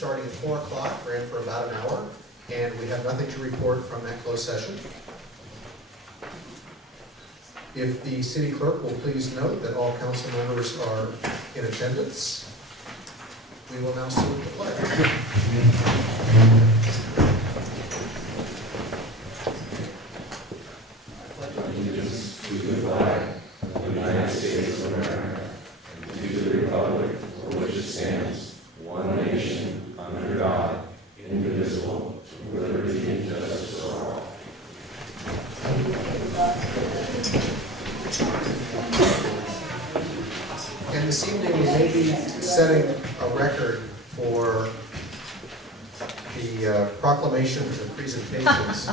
starting at 4 o'clock, ran for about an hour, and we have nothing to report from that closed session. If the city clerk will please note that all council members are in attendance, we will now salute the flag. Allegiance to the flag of the United States of America and to the republic for which it stands, one nation, under God, indivisible, with liberty and justice for all. And this evening, we may be setting a record for the proclamations and presentations.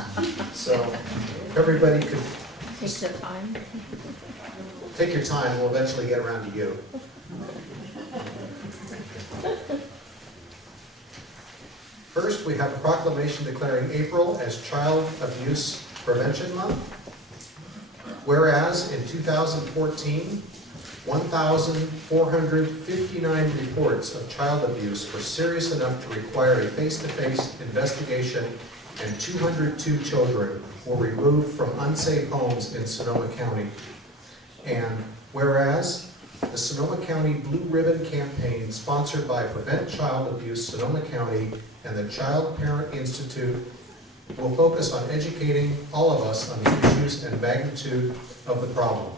So if everybody could Take the time. take your time, we'll eventually get around to you. First, we have a proclamation declaring April as Child Abuse Prevention Month. Whereas in 2014, 1,459 reports of child abuse were serious enough to require a face-to-face investigation, and 202 children were removed from unsafe homes in Sonoma County. And whereas the Sonoma County Blue Ribbon Campaign, sponsored by Prevent Child Abuse Sonoma County and the Child Parent Institute, will focus on educating all of us on the issues and magnitude of the problem.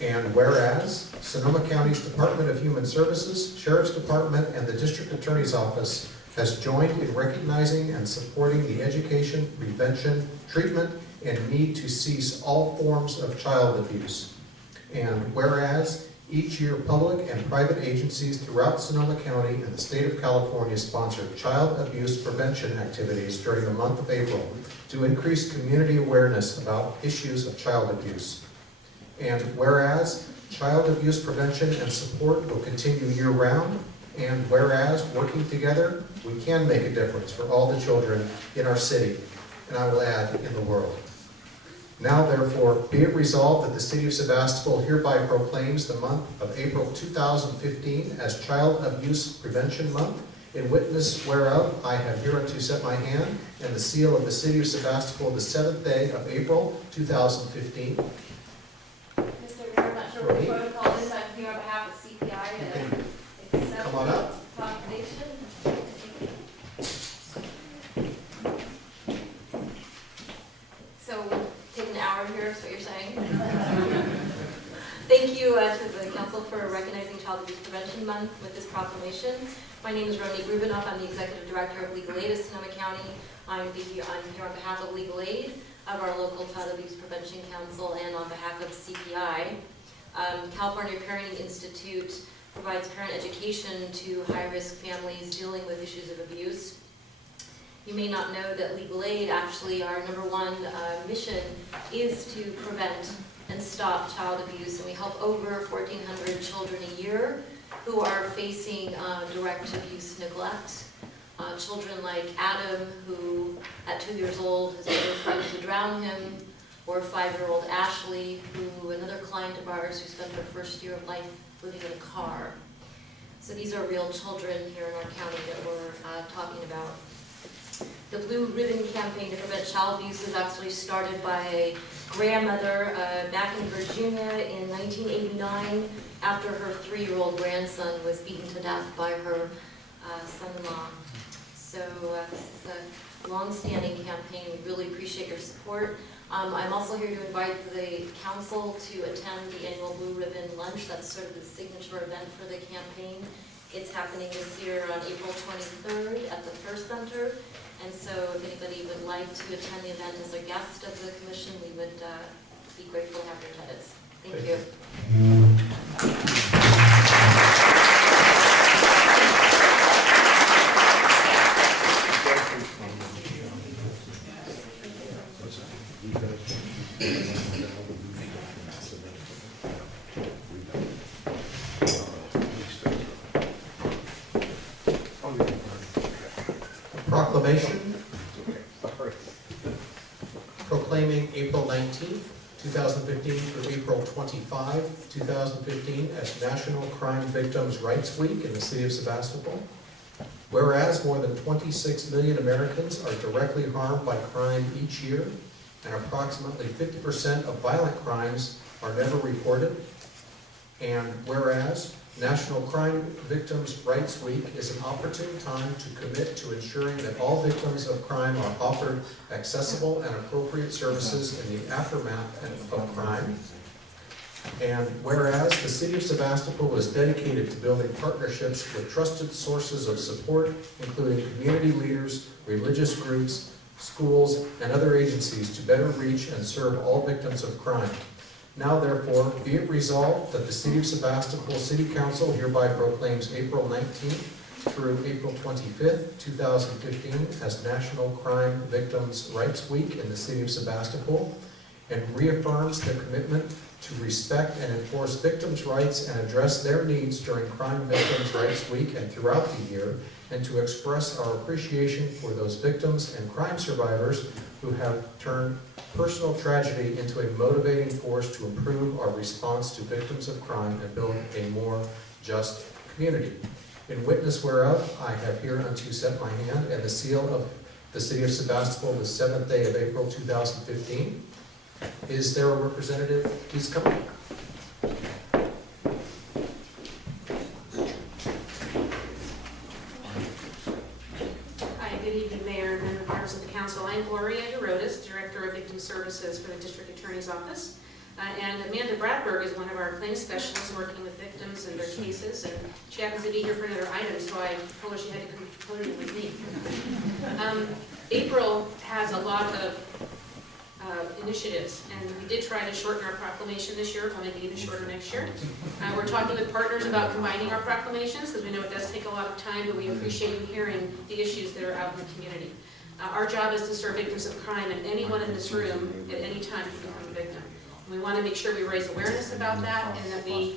And whereas Sonoma County's Department of Human Services, Sheriff's Department, and the District Attorney's Office has joined in recognizing and supporting the education, prevention, treatment, and need to cease all forms of child abuse. And whereas each year public and private agencies throughout Sonoma County and the state of California sponsor child abuse prevention activities during the month of April to increase community awareness about issues of child abuse. And whereas child abuse prevention and support will continue year-round, and whereas working together, we can make a difference for all the children in our city, and I will add, in the world. Now therefore, be it resolved that the City of Sebastopol hereby proclaims the month of April 2015 as Child Abuse Prevention Month, in witness whereof I have hereunto set my hand and the seal of the City of Sebastopol the 7th day of April 2015. Mr. Mayor, I'm not sure what the protocol is. I'm here on behalf of CPI to accept Come on up. the proclamation. So, take an hour here, is what you're saying? Thank you to the council for recognizing Child Abuse Prevention Month with this proclamation. My name is Ronique Rubinoff. I'm the Executive Director of Legal Aid of Sonoma County. I'm here on behalf of Legal Aid, of our local Child Abuse Prevention Council, and on behalf of CPI. California Parenting Institute provides parent education to high-risk families dealing with issues of abuse. You may not know that Legal Aid, actually, our #1 mission is to prevent and stop child abuse, and we help over 1,400 children a year who are facing direct abuse neglect. Children like Adam, who at 2 years old has been threatened to drown him, or 5-year-old Ashley, who another client of ours who spent their first year of life living in a car. So these are real children here in our county that we're talking about. The Blue Ribbon Campaign to Prevent Child Abuse was actually started by a grandmother back in Virginia in 1989 after her 3-year-old grandson was beaten to death by her son-in-law. So this is a long-standing campaign. We really appreciate your support. I'm also here to invite the council to attend the annual Blue Ribbon Lunch. That's sort of the signature event for the campaign. It's happening this year on April 23rd at the First Center. And so if anybody would like to attend the event as a guest of the commission, we would be grateful to have your attendance. Thank you. Proclamation proclaiming April 19th, 2015 through April 25, 2015 as National Crime Victims' Rights Week in the City of Sebastopol. Whereas more than 26 million Americans are directly harmed by crime each year, and approximately 50% of violent crimes are never reported. And whereas National Crime Victims' Rights Week is an opportune time to commit to ensuring that all victims of crime are offered accessible and appropriate services in the aftermath of crime. And whereas the City of Sebastopol is dedicated to building partnerships with trusted sources of support, including community leaders, religious groups, schools, and other agencies to better reach and serve all victims of crime. Now therefore, be it resolved that the City of Sebastopol City Council hereby proclaims April 19th through April 25th, 2015 as National Crime Victims' Rights Week in the City of Sebastopol, and reaffirms the commitment to respect and enforce victims' rights and address their needs during Crime Victims' Rights Week and throughout the year, and to express our appreciation for those victims and crime survivors who have turned personal tragedy into a motivating force to improve our response to victims of crime and build a more just community. In witness whereof, I have hereunto set my hand and the seal of the City of Sebastopol the 7th day of April 2015. Is there a representative? Please come up. Hi, good evening, Mayor and members of the council. I'm Gloria Herodes, Director of Victim Services for the District Attorney's Office. And Amanda Bradberg is one of our claims specialists working with victims and their cases, and she happens to be here for another item, so I told her she had to come podium with me. April has a lot of initiatives, and we did try to shorten our proclamation this year, probably be even shorter next year. We're talking with partners about combining our proclamations, because we know it does take a lot of time, but we appreciate you hearing the issues that are out in the community. Our job is to serve victims of crime, and anyone in this room at any time can become a victim. We want to make sure we raise awareness about that, and that the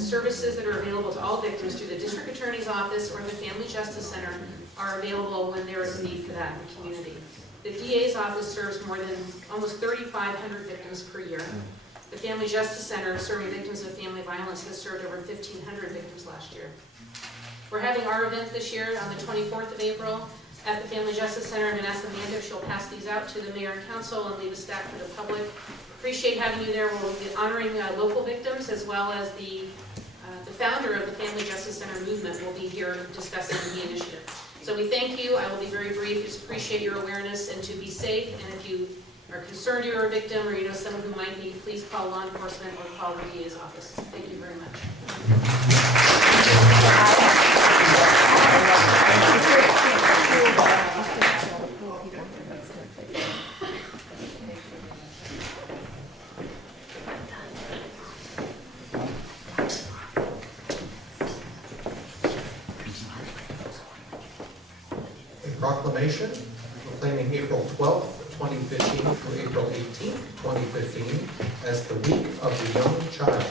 services that are available to all victims through the District Attorney's Office or the Family Justice Center are available when there is a need for that in the community. The DA's office serves more than almost 3,500 victims per year. The Family Justice Center, serving victims of family violence, has served over 1,500 victims last year. We're having our event this year on the 24th of April at the Family Justice Center. I'm going to ask Amanda if she'll pass these out to the Mayor and Council and leave a stack for the public. Appreciate having you there. We'll be honoring local victims, as well as the founder of the Family Justice Center movement will be here discussing the initiative. So we thank you. I will be very brief. Just appreciate your awareness and to be safe. And if you are concerned you're a victim or you know someone who might be, please call law enforcement or call the DA's office. Thank you very much. Proclamation proclaiming April 12th, 2015 through April 18th, 2015 as the Week of the Young Child.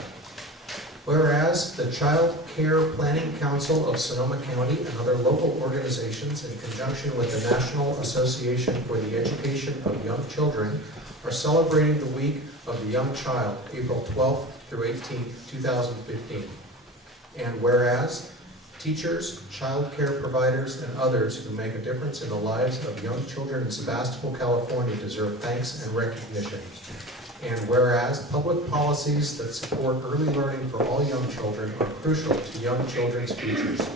Whereas the Child Care Planning Council of Sonoma County and other local organizations, in conjunction with the National Association for the Education of Young Children, are celebrating the Week of the Young Child, April 12th through 18th, 2015. And whereas teachers, child care providers, and others who make a difference in the lives of young children in Sebastopol, California deserve thanks and recognition. And whereas public policies that support early learning for all young children are crucial to young children's futures.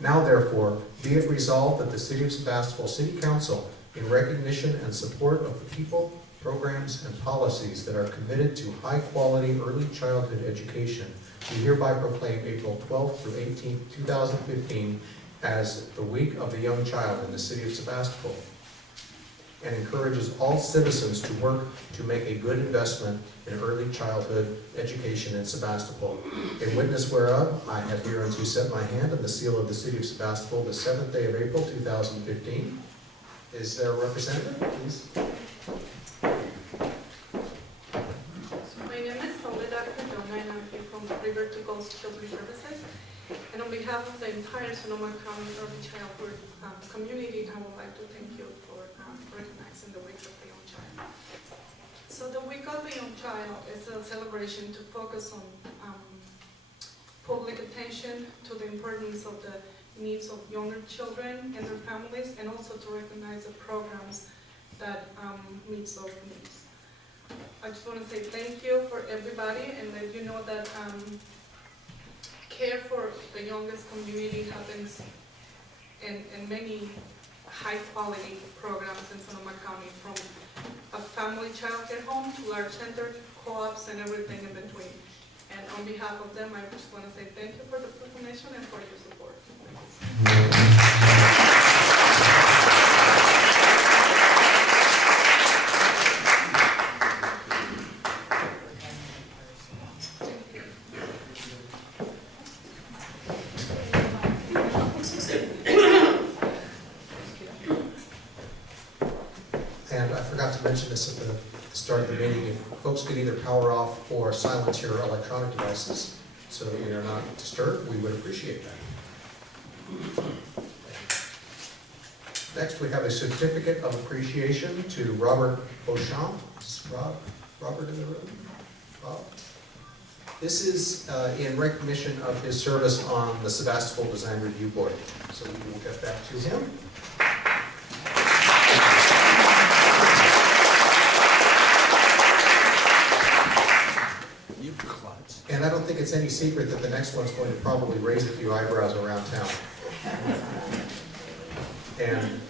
Now therefore, be it resolved that the City of Sebastopol City Council, in recognition and support of the people, programs, and policies that are committed to high-quality early childhood education, we hereby proclaim April 12th through 18th, 2015 as the Week of the Young Child in the City of Sebastopol, and encourages all citizens to work to make a good investment in early childhood education in Sebastopol. In witness whereof, I have hereunto set my hand and the seal of the City of Sebastopol the 7th day of April 2015. Is there a representative, please? My name is Soledad Cardona, and I'm here from River to Gulf Children's Services. And on behalf of the entire Sonoma County Early Childhood community, I would like to thank you for recognizing the Week of the Young Child. So the Week of the Young Child is a celebration to focus on public attention to the importance of the needs of younger children and their families, and also to recognize the programs that meets those needs. I just want to say thank you for everybody, and let you know that care for the youngest community happens in many high-quality programs in Sonoma County, from a family child care home to large center, co-ops, and everything in between. And on behalf of them, I just want to say thank you for the proclamation and for your support. And I forgot to mention this at the start of the meeting, if folks could either power off or silence your electronic devices so that we are not disturbed, we would appreciate that. Next, we have a certificate of appreciation to Robert Beauchamp. Is Robert in the room? Bob? This is in recognition of his service on the Sebastopol Design Review Board. So we will get that to him. And I don't think it's any secret that the next one's going to probably raise a few eyebrows around town. And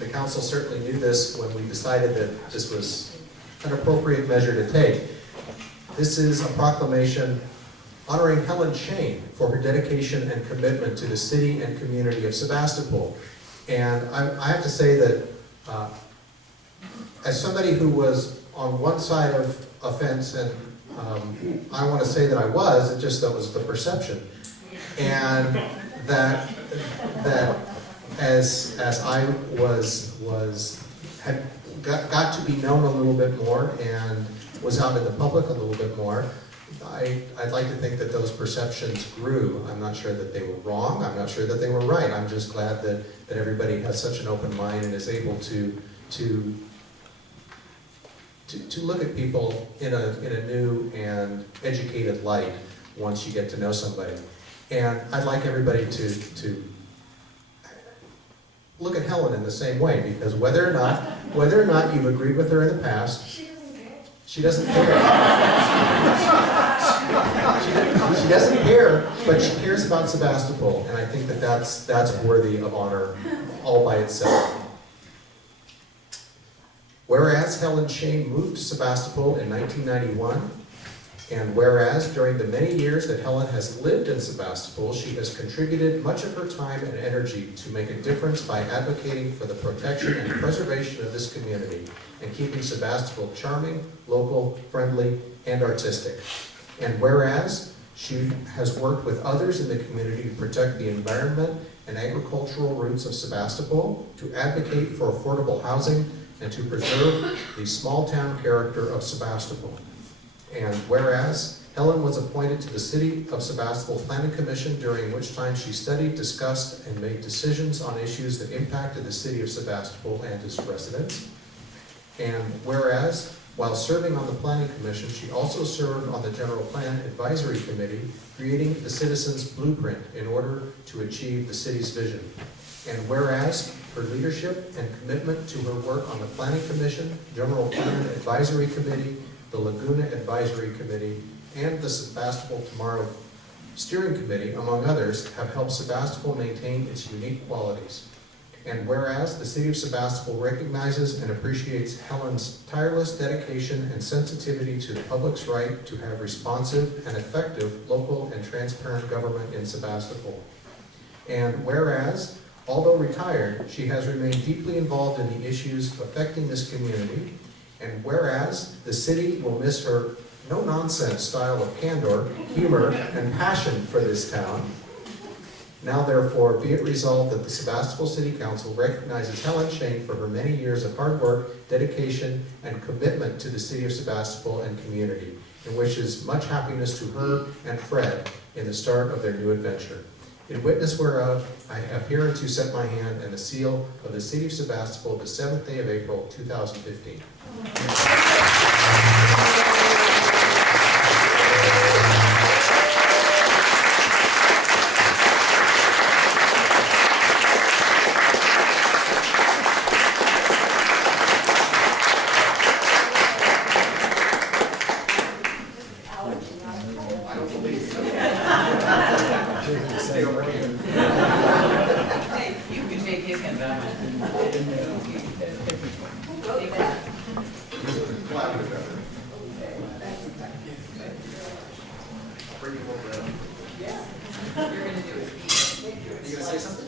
the council certainly knew this when we decided that this was an appropriate measure to take. This is a proclamation honoring Helen Shane for her dedication and commitment to the city and community of Sebastopol. And I have to say that as somebody who was on one side of a fence, and I want to say that I was, it just that was the perception. And that as I had got to be known a little bit more and was out in the public a little bit more, I'd like to think that those perceptions grew. I'm not sure that they were wrong. I'm not sure that they were right. I'm just glad that everybody has such an open mind and is able to look at people in a new and educated light once you get to know somebody. And I'd like everybody to look at Helen in the same way, because whether or not you've agreed with her in the past, she doesn't care. She doesn't care, but she cares about Sebastopol, and I think that that's worthy of honor all by itself. Whereas Helen Shane moved to Sebastopol in 1991, and whereas during the many years that Helen has lived in Sebastopol, she has contributed much of her time and energy to make a difference by advocating for the protection and preservation of this community and keeping Sebastopol charming, local, friendly, and artistic. And whereas she has worked with others in the community to protect the environment and agricultural roots of Sebastopol, to advocate for affordable housing, and to preserve the small town character of Sebastopol. And whereas Helen was appointed to the City of Sebastopol Planning Commission, during which time she studied, discussed, and made decisions on issues that impacted the City of Sebastopol and its residents. And whereas, while serving on the Planning Commission, she also served on the General Plan Advisory Committee, creating the Citizens Blueprint in order to achieve the city's vision. And whereas her leadership and commitment to her work on the Planning Commission, General Plan Advisory Committee, the Laguna Advisory Committee, and the Sebastopol Tomorrow Steering Committee, among others, have helped Sebastopol maintain its unique qualities. And whereas the City of Sebastopol recognizes and appreciates Helen's tireless dedication and sensitivity to the public's right to have responsive and effective local and transparent government in Sebastopol. And whereas, although retired, she has remained deeply involved in the issues affecting this community. And whereas the city will miss her no-nonsense style of candor, humor, and passion for this town. Now therefore, be it resolved that the Sebastopol City Council recognizes Helen Shane for her many years of hard work, dedication, and commitment to the City of Sebastopol and community, and wishes much happiness to her and Fred in the start of their new adventure. In witness whereof, I have hereunto set my hand and the seal of the City of Sebastopol the 7th day of April, 2015. You gonna say something?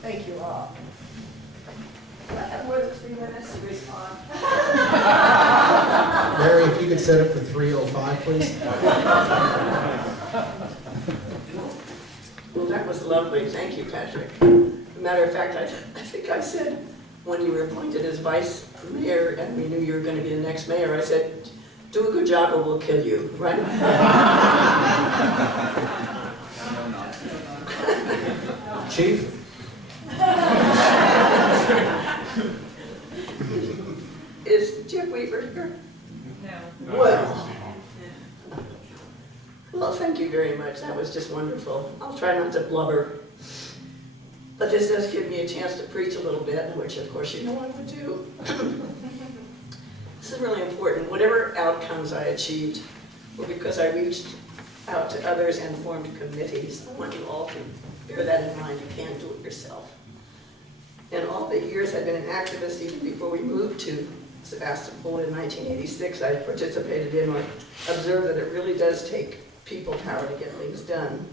Thank you all. Do I have more than 3 minutes to respond? Mary, if you could set it for 3:05, please. Well, that was lovely. Thank you, Patrick. As a matter of fact, I think I said when you were appointed as vice mayor and we knew you were going to be the next mayor, I said, do a good job or we'll kill you, right? Chief? Is Jeff Weaver here? No. Well, thank you very much. That was just wonderful. I'll try not to blubber. But this does give me a chance to preach a little bit, which of course you know I would do. This is really important. Whatever outcomes I achieved were because I reached out to others and formed committees. I want you all to bear that in mind. You can't do it yourself. In all the years I've been an activist, even before we moved to Sebastopol in 1986, I participated in or observed that it really does take people power to get things done.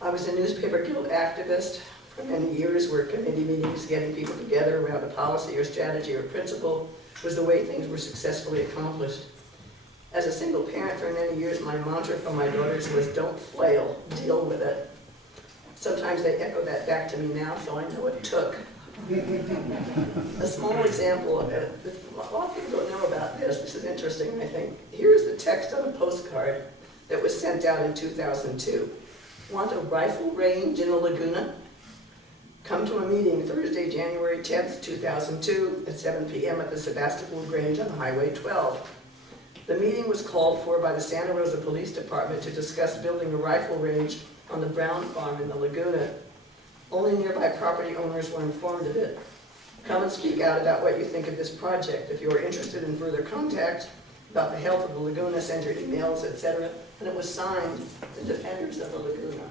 I was a newspaper guild activist for many years where committee meetings, getting people together around a policy or strategy or principle was the way things were successfully accomplished. As a single parent for many years, my mantra for my daughters was don't flail, deal with it. Sometimes they echo that back to me now, so I know it took. A small example of it, a lot of people don't know about this. This is interesting, I think. Here's the text on a postcard that was sent out in 2002. Want a rifle range in the Laguna? Come to a meeting Thursday, January 10th, 2002 at 7 p.m. at the Sebastopol Grange on Highway 12. The meeting was called for by the Santa Rosa Police Department to discuss building a rifle range on the Brown Farm in the Laguna. Only nearby property owners were informed of it. Come and speak out about what you think of this project. If you are interested in further contact about the health of the Laguna, send your emails, etc. And it was signed, the Defenders of the Laguna.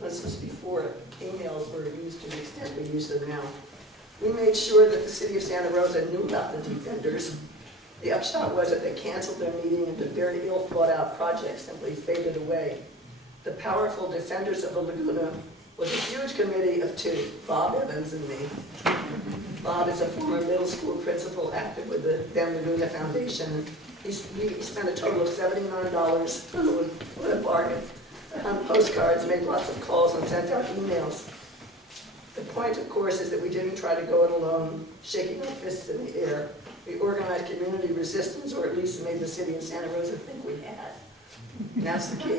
This was before emails were used to the extent we use them now. We made sure that the city of Santa Rosa knew about the Defenders. The upshot was that they canceled their meeting and the very ill thought out project simply faded away. The powerful Defenders of the Laguna was a huge committee of two, Bob Evans and me. Bob is a former middle school principal active with the then Laguna Foundation. He spent a total of $79, what a bargain, on postcards, made lots of calls and sent out emails. The point, of course, is that we didn't try to go it alone, shaking our fists in the air. We organized community resistance, or at least made the city of Santa Rosa think we had. And that's the key.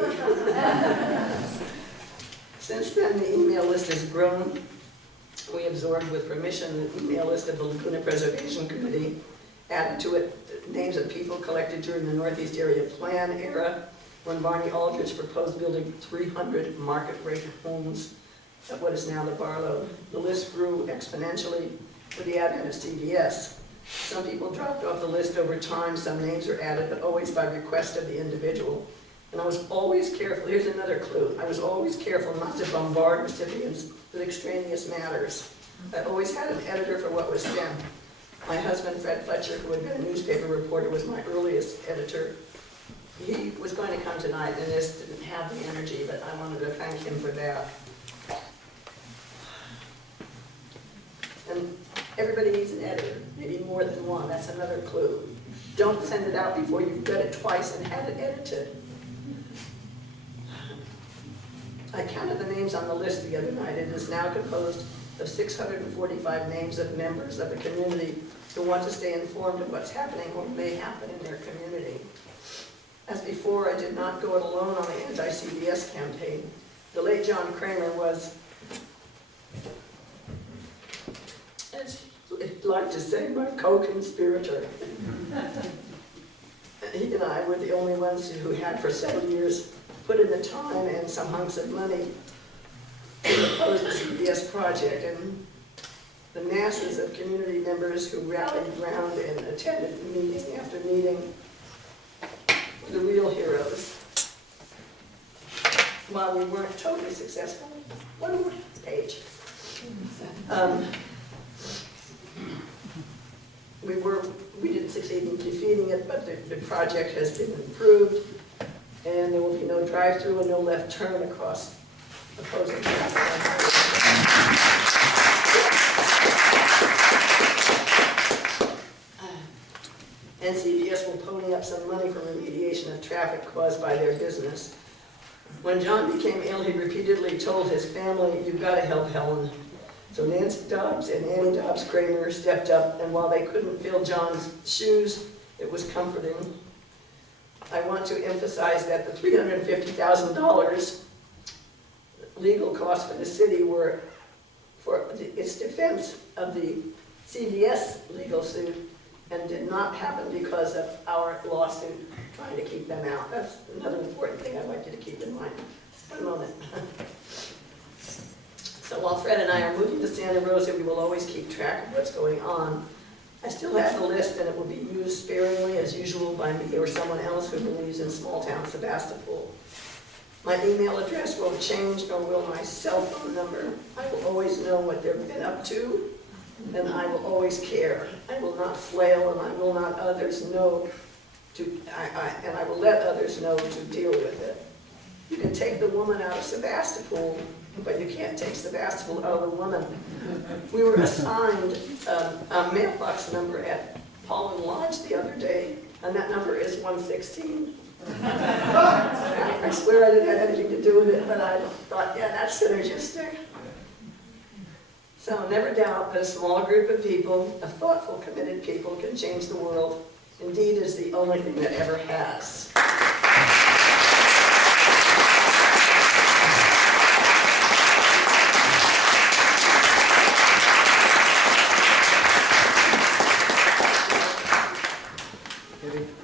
Since then, the email list has grown. We absorbed, with permission, the email list of the Laguna Preservation Committee, added to it names of people collected during the Northeast Area Plan era, when Barney Aldrich proposed building 300 market-rate homes at what is now the Barlow. The list grew exponentially with the advent of CVS. Some people dropped off the list over time, some names were added, but always by request of the individual. And I was always careful, here's another clue, I was always careful not to bombard recipients with extraneous matters. I always had an editor for what was sent. My husband, Fred Fletcher, who had been a newspaper reporter, was my earliest editor. He was going to come tonight, and this didn't have the energy, but I wanted to thank him for that. And everybody needs an editor, maybe more than one, that's another clue. Don't send it out before you've read it twice and had it edited. I counted the names on the list the other night. It is now composed of 645 names of members of the community who want to stay informed of what's happening or may happen in their community. As before, I did not go it alone on the anti-CVS campaign. The late John Kramer was, as I'd like to say, my co-conspirator. He and I were the only ones who had for several years put in the time and some hunks of money to oppose the CVS project. And the masses of community members who rallied around and attended meeting after meeting were the real heroes. While we weren't totally successful, one more page. We didn't succeed in defeating it, but the project has been improved, and there will be no drive-through and no left turn across opposing traffic. And CVS will pony up some money for remediation of traffic caused by their business. When John became ill, he repeatedly told his family, "You've got to help Helen." So Nancy Dobbs and Annie Dobbs Kramer stepped up, and while they couldn't fill John's shoes, it was comforting. I want to emphasize that the $350,000 legal costs for the city were for its defense of the CVS legal suit, and did not happen because of our lawsuit trying to keep them out. That's another important thing I'd like you to keep in mind. One moment. So while Fred and I are moving to Santa Rosa, we will always keep track of what's going on. I still have the list, and it will be used sparingly as usual by me or someone else who believes in small-town Sebastopol. My email address won't change, nor will my cell phone number. I will always know what they've been up to, and I will always care. I will not flail, and I will not others know and I will let others know to deal with it. You can take the woman out of Sebastopol, but you can't take Sebastopol out of the woman. We were assigned a mailbox number at Paulin Lodge the other day, and that number is 116. I swear I didn't have anything to do with it, but I thought, yeah, that's synergistic. So never doubt that a small group of people, a thoughtful, committed people, can change the world. Indeed, is the only thing that ever has.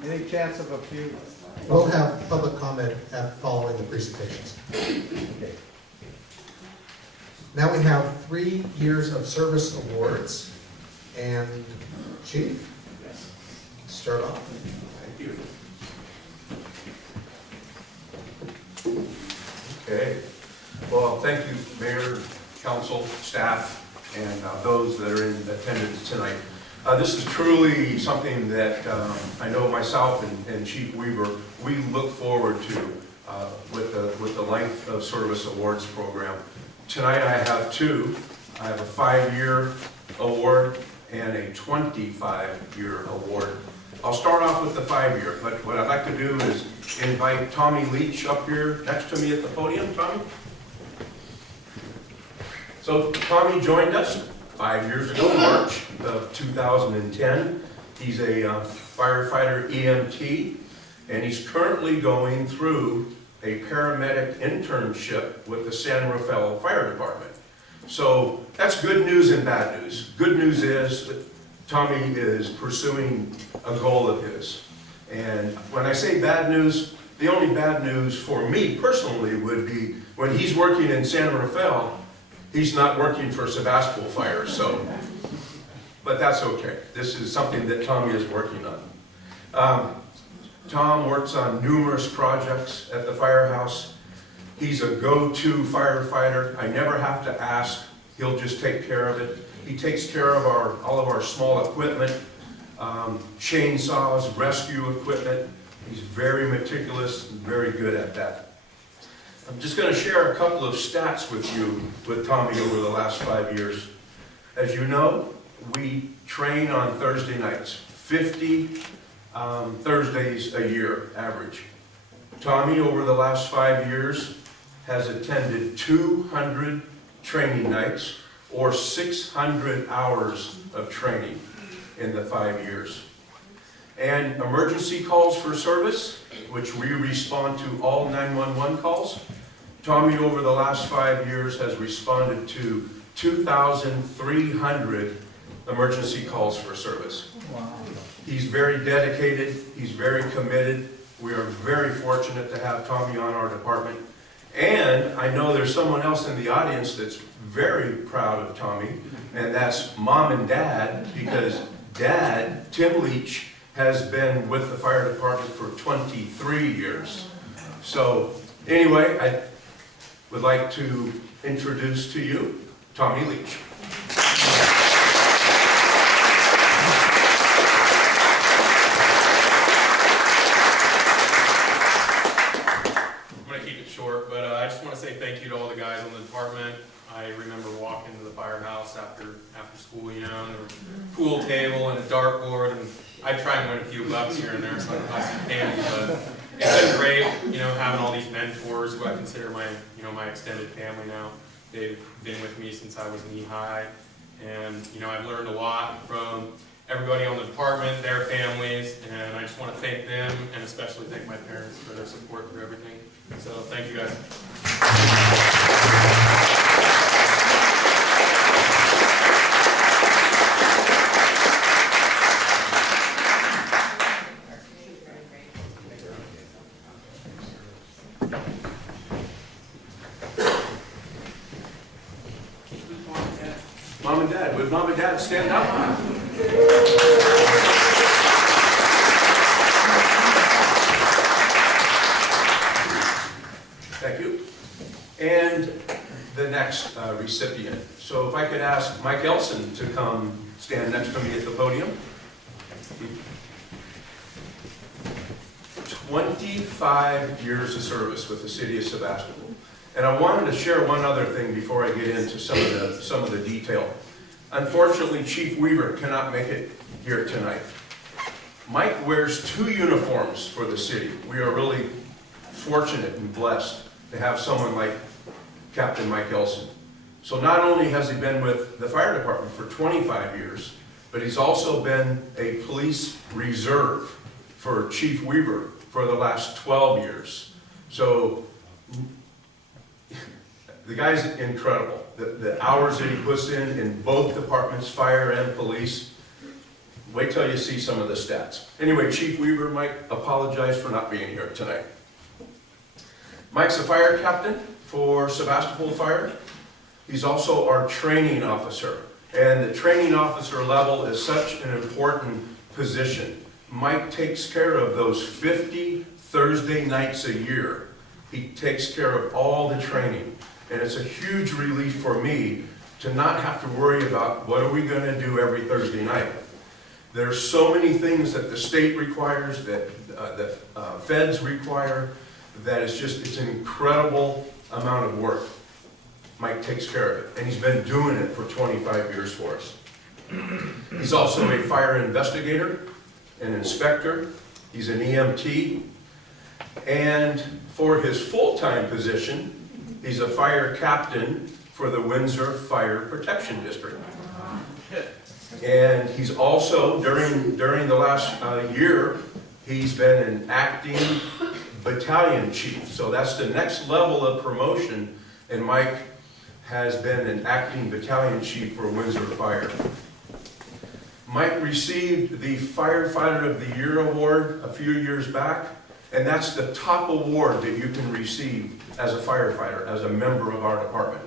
Any chance of a few? We'll have public comment following the presentations. Okay. Now we have 3 years of service awards, and Chief, start off. Thank you. Okay. Well, thank you, Mayor, Council, staff, and those that are in attendance tonight. This is truly something that I know myself and Chief Weaver, we look forward to with the Length of Service Awards program. Tonight I have 2. I have a 5-year award and a 25-year award. I'll start off with the 5-year, but what I'd like to do is invite Tommy Leach up here next to me at the podium. Tommy? So Tommy joined us 5 years ago, March of 2010. He's a firefighter EMT, and he's currently going through a paramedic internship with the San Rafael Fire Department. So that's good news and bad news. Good news is that Tommy is pursuing a goal of his. And when I say bad news, the only bad news for me personally would be when he's working in San Rafael, he's not working for Sebastopol Fire, so, but that's okay. This is something that Tommy is working on. Tom works on numerous projects at the firehouse. He's a go-to firefighter. I never have to ask. He'll just take care of it. He takes care of all of our small equipment, chainsaws, rescue equipment. He's very meticulous and very good at that. I'm just going to share a couple of stats with you with Tommy over the last 5 years. As you know, we train on Thursday nights, 50 Thursdays a year average. Tommy, over the last 5 years, has attended 200 training nights or 600 hours of training in the 5 years. And emergency calls for service, which we respond to all 911 calls. Tommy, over the last 5 years, has responded to 2,300 emergency calls for service. Wow. He's very dedicated, he's very committed. We are very fortunate to have Tommy on our department. And I know there's someone else in the audience that's very proud of Tommy, and that's Mom and Dad, because Dad, Tim Leach, has been with the fire department for 23 years. So anyway, I would like to introduce to you Tommy Leach. Short, but I just want to say thank you to all the guys on the department. I remember walking to the firehouse after school, you know, and there was a pool table and a dartboard, and I'd try and win a few bucks here and there so I could buy some candy, but it's been great, you know, having all these mentors who I consider my, you know, my extended family now. They've been with me since I was knee-high, and, you know, I've learned a lot from everybody on the department, their families, and I just want to thank them, and especially thank my parents for their support through everything. So, thank you guys. Mom and Dad, would Mom and Dad stand up? Thank you. And the next recipient. So if I could ask Mike Elson to come stand next to me at the podium. 25 years of service with the city of Sebastopol. And I wanted to share one other thing before I get into some of the detail. Unfortunately, Chief Weaver cannot make it here tonight. Mike wears 2 uniforms for the city. We are really fortunate and blessed to have someone like Captain Mike Elson. So not only has he been with the fire department for 25 years, but he's also been a police reserve for Chief Weaver for the last 12 years. So the guy's incredible. The hours that he puts in both departments, fire and police. Wait till you see some of the stats. Anyway, Chief Weaver, Mike, apologize for not being here tonight. Mike's a fire captain for Sebastopol Fire. He's also our training officer. And the training officer level is such an important position. Mike takes care of those 50 Thursday nights a year. He takes care of all the training. And it's a huge relief for me to not have to worry about what are we going to do every Thursday night. There's so many things that the state requires, that the feds require, that it's an incredible amount of work. Mike takes care of it, and he's been doing it for 25 years for us. He's also a fire investigator, an inspector, he's an EMT, and for his full-time position, he's a fire captain for the Windsor Fire Protection District. And he's also, during the last year, he's been an acting battalion chief. So that's the next level of promotion, and Mike has been an acting battalion chief for Windsor Fire. Mike received the Firefighter of the Year award a few years back, and that's the top award that you can receive as a firefighter, as a member of our department.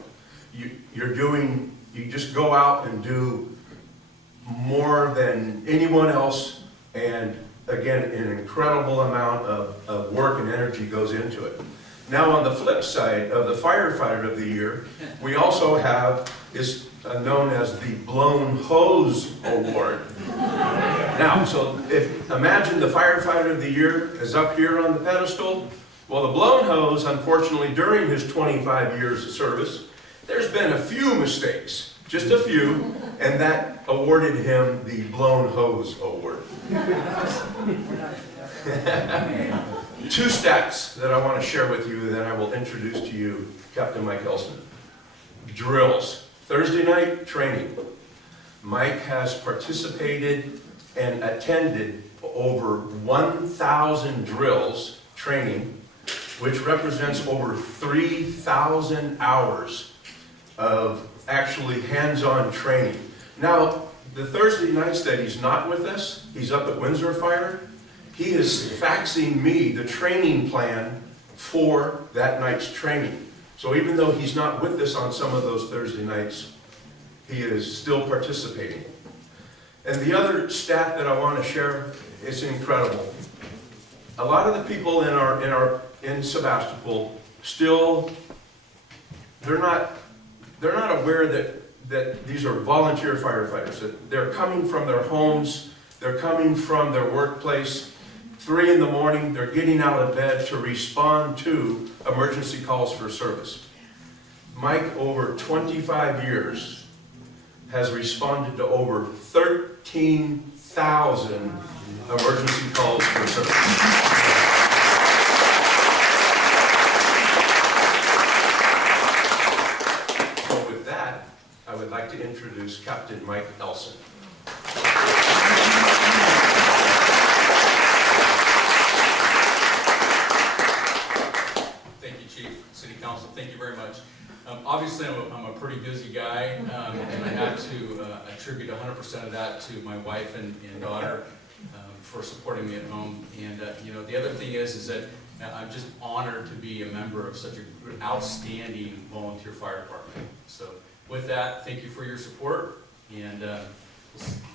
You just go out and do more than anyone else, and again, an incredible amount of work and energy goes into it. Now on the flip side of the Firefighter of the Year, we also have, is known as the Blown Hose Award. Now, so imagine the Firefighter of the Year is up here on the pedestal. Well, the Blown Hose, unfortunately, during his 25 years of service, there's been a few mistakes, just a few, and that awarded him the Blown Hose Award. 2 stats that I want to share with you, and then I will introduce to you Captain Mike Elson. Drills. Thursday night training. Mike has participated and attended over 1,000 drills training, which represents over 3,000 hours of actually hands-on training. Now, the Thursday nights that he's not with us, he's up at Windsor Fire, he is faxing me the training plan for that night's training. So even though he's not with us on some of those Thursday nights, he is still participating. And the other stat that I want to share is incredible. A lot of the people in Sebastopol still, they're not aware that these are volunteer firefighters, that they're coming from their homes, they're coming from their workplace. 3 in the morning, they're getting out of bed to respond to emergency calls for service. Mike, over 25 years, has responded to over 13,000 emergency calls for service. So with that, I would like to introduce Captain Mike Elson. Thank you, Chief, City Council, thank you very much. Obviously, I'm a pretty busy guy, and I have to attribute 100% of that to my wife and daughter for supporting me at home. And you know, the other thing is that I'm just honored to be a member of such an outstanding volunteer fire department. So with that, thank you for your support, and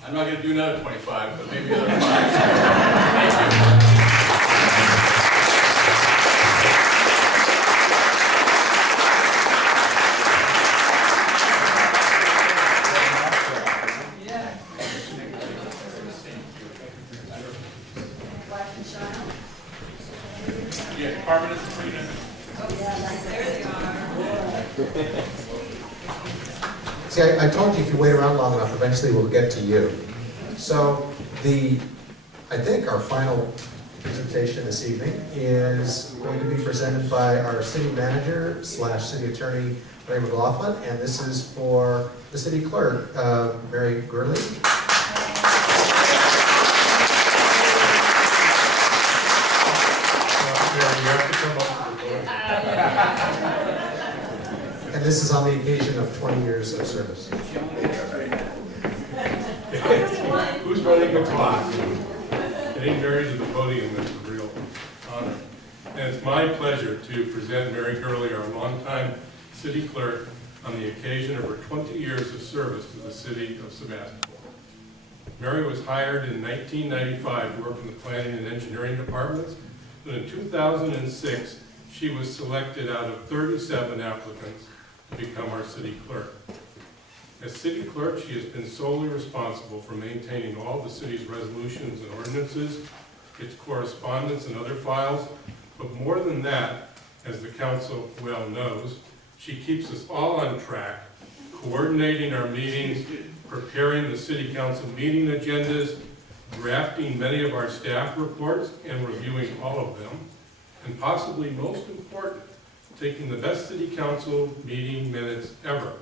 I'm not going to do another 25, but maybe another 5. Thank you. Yeah, Department of Freedom. See, I told you if you wait around long enough, eventually we'll get to you. So I think our final presentation this evening is going to be presented by our city manager / city attorney, Ray McLaughlin, and this is for the city clerk, Mary Gurley. And this is on the occasion of 20 years of service. Who's running the clock? Getting Mary to the podium is a real honor. And it's my pleasure to present Mary Gurley, our longtime city clerk, on the occasion of her 20 years of service to the city of Sebastopol. Mary was hired in 1995 to work in the planning and engineering departments, and in 2006, she was selected out of 37 applicants to become our city clerk. As city clerk, she has been solely responsible for maintaining all the city's resolutions and ordinances, its correspondence and other files, but more than that, as the council well knows, she keeps us all on track, coordinating our meetings, preparing the city council meeting agendas, drafting many of our staff reports and reviewing all of them, and possibly most important, taking the best city council meeting minutes ever.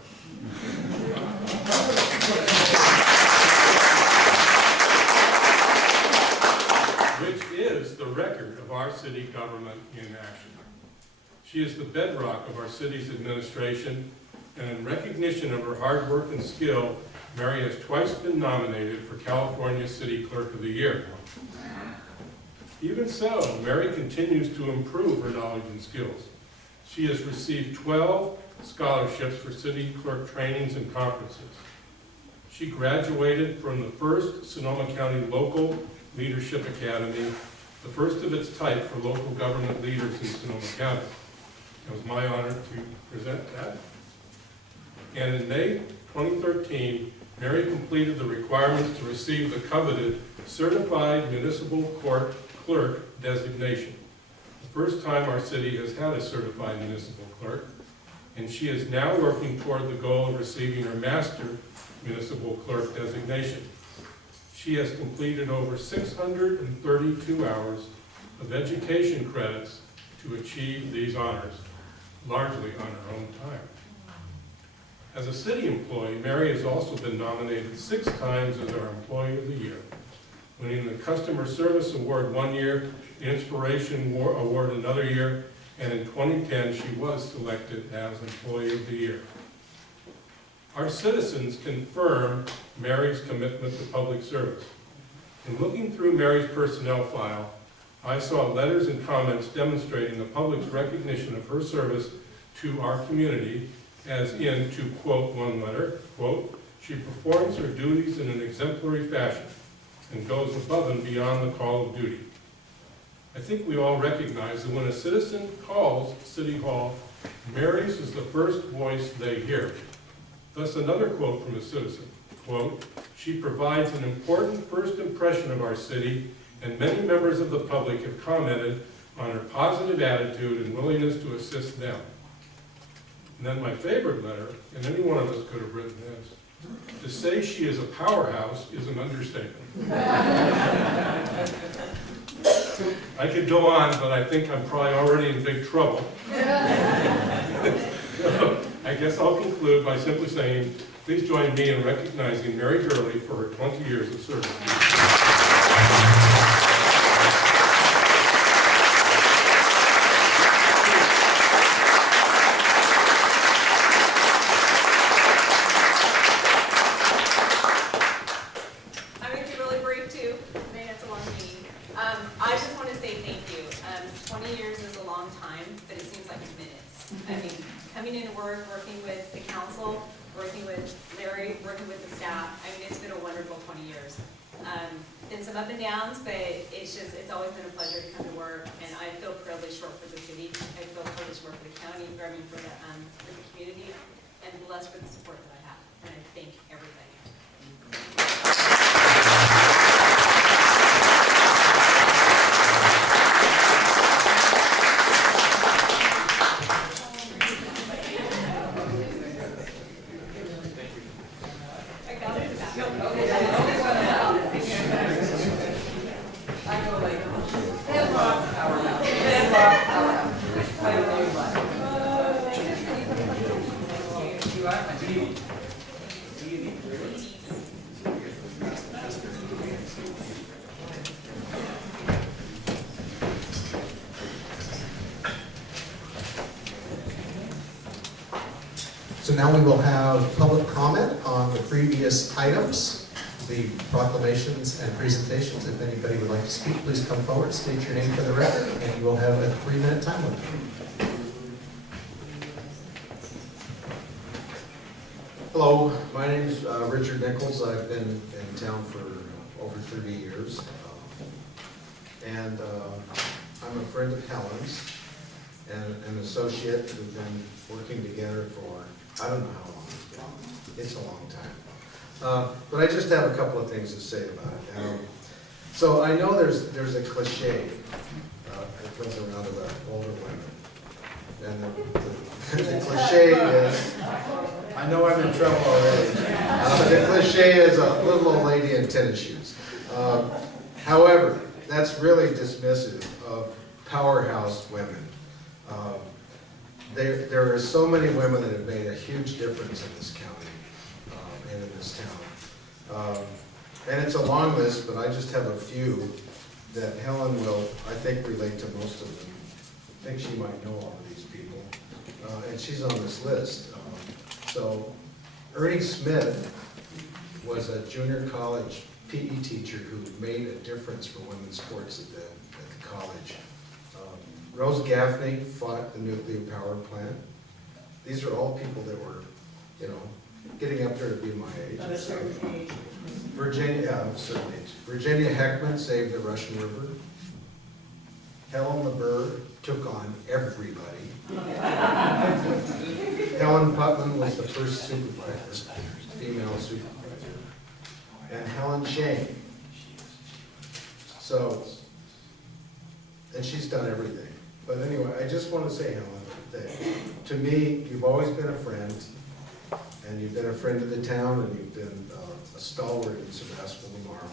Which is the record of our city government in action. She is the bedrock of our city's administration, and in recognition of her hard work and skill, Mary has twice been nominated for California City Clerk of the Year. Even so, Mary continues to improve her knowledge and skills. She has received 12 scholarships for city clerk trainings and conferences. She graduated from the first Sonoma County Local Leadership Academy, the first of its type for local government leaders in Sonoma County. It was my honor to present that. And in May 2013, Mary completed the requirements to receive the coveted Certified Municipal Court Clerk designation. The first time our city has had a certified municipal clerk, and she is now working toward the goal of receiving her Master Municipal Clerk designation. She has completed over 632 hours of education credits to achieve these honors, largely on her own time. As a city employee, Mary has also been nominated 6 times as our Employee of the Year, winning the Customer Service Award one year, the Inspiration Award another year, and in 2010 she was selected as Employee of the Year. Our citizens confirm Mary's commitment to public service. In looking through Mary's personnel file, I saw letters and comments demonstrating the public's recognition of her service to our community, as in, to quote one letter, quote, "She performs her duties in an exemplary fashion and goes above and beyond the call of duty." I think we all recognize that when a citizen calls City Hall, Mary's is the first voice they hear. Thus, another quote from a citizen, quote, "She provides an important first impression of our city, and many members of the public have commented on her positive attitude and willingness to assist them." And then my favorite letter, and any one of us could have written this, "To say she is a powerhouse is an understatement." I could go on, but I think I'm probably already in big trouble. I guess I'll conclude by simply saying, please join me in recognizing Mary Gurley for her 20 years of service. I'm going to be really brief too. I know it's a long meeting. I just want to say thank you. 20 years is a long time, but it seems like minutes. I mean, coming into work, working with the council, working with Larry, working with the staff, I mean, it's been a wonderful 20 years. Been some up and downs, but it's always been a pleasure to come to work, and I feel privileged to work for the city. I feel privileged to work for the county, for the community, and blessed for the support that I have. And I thank everybody. So now we will have public comment on the previous items, the proclamations and presentations. If anybody would like to speak, please come forward, state your name for the record, and you will have a 3-minute time limit. Hello, my name is Richard Nichols. I've been in town for over 30 years. And I'm a friend of Helen's and an associate. We've been working together for, I don't know how long it's been. It's a long time. But I just have a couple of things to say about it. So I know there's a cliche that goes around about older women. And the cliche is, I know I'm in trouble already. The cliche is a little old lady in tennis shoes. However, that's really dismissive of powerhouse women. There are so many women that have made a huge difference in this county and in this town. And it's a long list, but I just have a few that Helen will, I think, relate to most of them. I think she might know all of these people. And she's on this list. So Ernie Smith was a junior college PE teacher who made a difference for women's sports at the college. Rose Gaffney fought the nuclear power plant. These are all people that were, getting up there to be my age. At a certain age. Virginia, a certain age. Virginia Heckman saved the Russian River. Helen LeBur took on everybody. Helen Putman was the first supervisor, female supervisor. And Helen Shane. So, and she's done everything. But anyway, I just want to say, Helen, that to me, you've always been a friend, and you've been a friend of the town, and you've been a stalwart in Sebastopol tomorrow.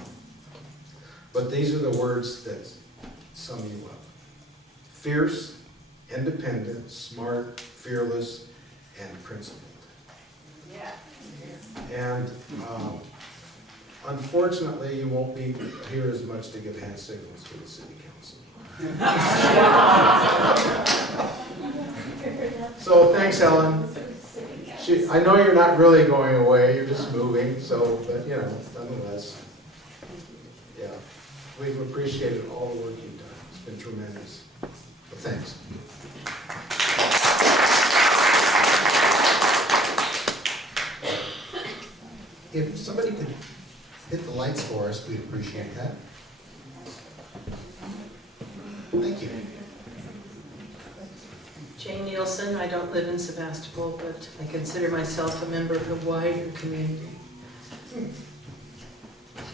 But these are the words that sum you up. Fierce, independent, smart, fearless, and principled. Yeah. And unfortunately, you won't be here as much to give hand signals to the city council. So thanks, Helen. I know you're not really going away, you're just moving, but nonetheless, yeah, we've appreciated all the work you've done. been tremendous. So thanks. If somebody could hit the lights for us, we'd appreciate that. Thank you. Jane Nielsen, I don't live in Sebastopol, but I consider myself a member of the wider community.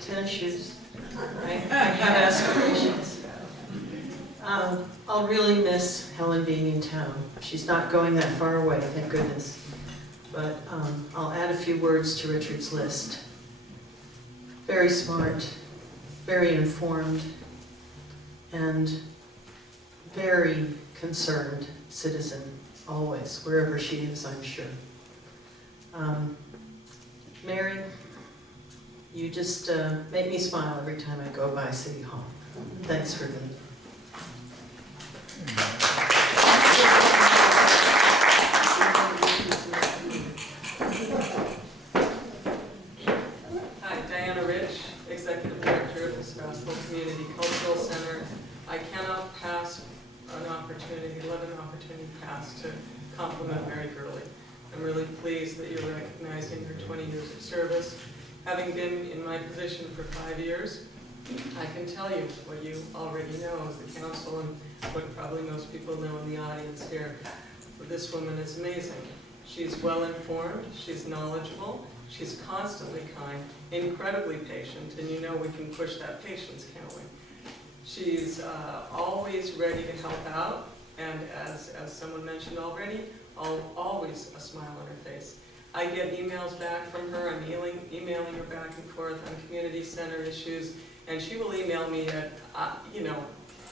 Tennis shoes. I have aspirations. I'll really miss Helen being in town. She's not going that far away, thank goodness. But I'll add a few words to Richard's list. Very smart, very informed, and very concerned citizen, always, wherever she is, I'm sure. Mary, you just make me smile every time I go by City Hall. Thanks for being. Hi, Diana Rich, Executive Director of the Sebastopol Community Cultural Center. I cannot pass an opportunity, let an opportunity pass to compliment Mary Gurley. I'm really pleased that you're recognizing her 20 years of service. Having been in my position for 5 years, I can tell you what you already know as the council and what probably most people know in the audience here. This woman is amazing. She's well informed, she's knowledgeable, she's constantly kind, incredibly patient, and you know we can push that patience, can't we? She's always ready to help out, and as someone mentioned already, always a smile on her face. I get emails back from her, I'm emailing her back and forth on community center issues, and she will email me at, you know,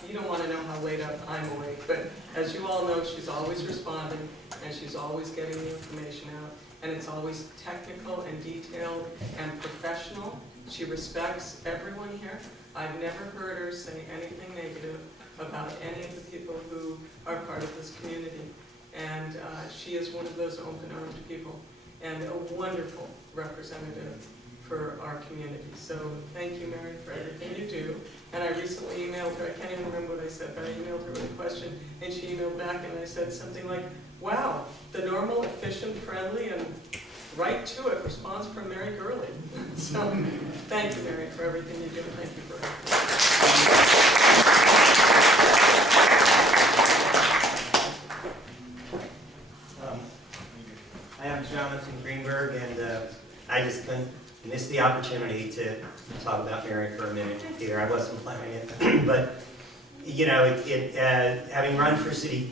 you don't want to know how late I'm awake, but as you all know, she's always responding, and she's always getting the information out, and it's always technical and detailed and professional. She respects everyone here. I've never heard her say anything negative about any of the people who are part of this community, and she is one of those open-armed people, and a wonderful representative for our community. So thank you, Mary, for everything you do. And I recently emailed her, I can't even remember what I said, but I emailed her with a question, and she emailed back, and I said something like, wow, the normal, efficient, friendly, and right to it response from Mary Gurley. So thank you, Mary, for everything you do, and thank you for Hi, I'm Jonathan Greenberg, and I just couldn't miss the opportunity to talk about Mary for a minute here. I wasn't planning it, but you know, having run for city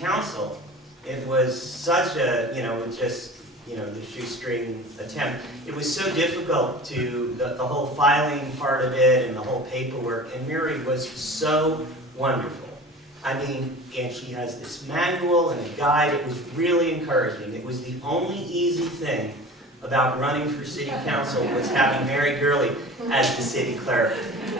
council, it was such a, you know, the shoestring attempt. It was so difficult to the whole filing part of it and the whole paperwork. And Mary was so wonderful. I mean, and she has this manual and a guide. It was really encouraging. It was the only easy thing about running for city council was having Mary Gurley as the city clerk.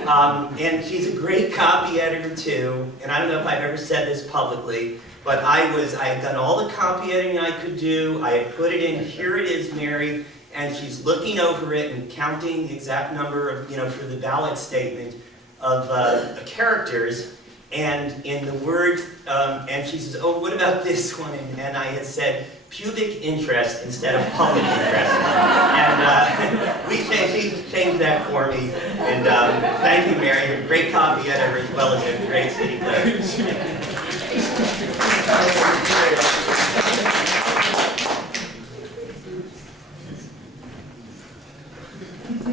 And she's a great copy editor too. And I don't know if I've ever said this publicly, but I had done all the copy editing I could do. I had put it in, here it is, Mary, and she's looking over it and counting the exact number of, you know, for the ballot statement of characters. And in the word, and she says, oh, what about this one? And I had said, pubic interest instead of public interest. And she changed that for me. And thank you, Mary. You're a great copy editor as well as a great city clerk.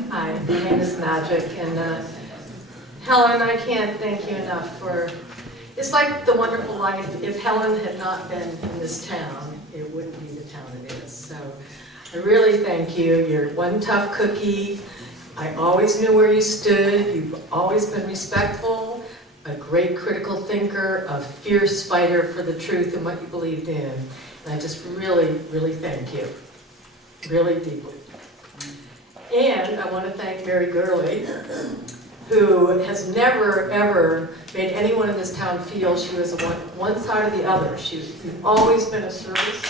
Hi, my name is Magic, and Helen, I can't thank you enough for, it's like The Wonderful Life. If Helen had not been in this town, it wouldn't be the town it is. So I really thank you. You're one tough cookie. I always knew where you stood. You've always been respectful, a great critical thinker, a fierce fighter for the truth and what you believed in. And I just really, really thank you, really deeply. And I want to thank Mary Gurley, who has never, ever made anyone in this town feel she was one side or the other. She's always been a service,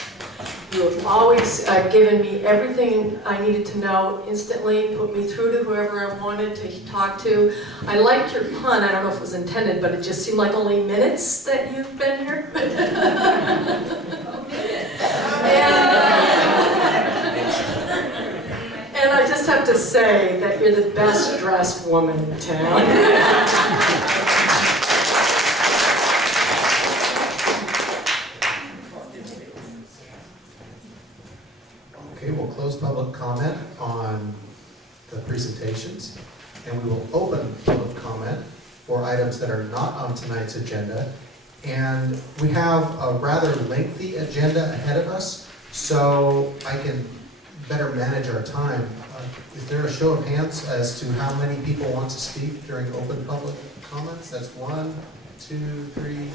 You have always given me everything I needed to know instantly, put me through to whoever I wanted to talk to. I liked your pun, I don't know if it was intended, but it just seemed like only minutes that you've been here. And I just have to say that you're the best dressed woman in town. Okay, we'll close public comment on the presentations, and we will open public comment for items that are not on tonight's agenda. And we have a rather lengthy agenda ahead of us, so I can better manage our time. Is there a show of hands as to how many people want to speak during open public comments? That's 1, 2, 3,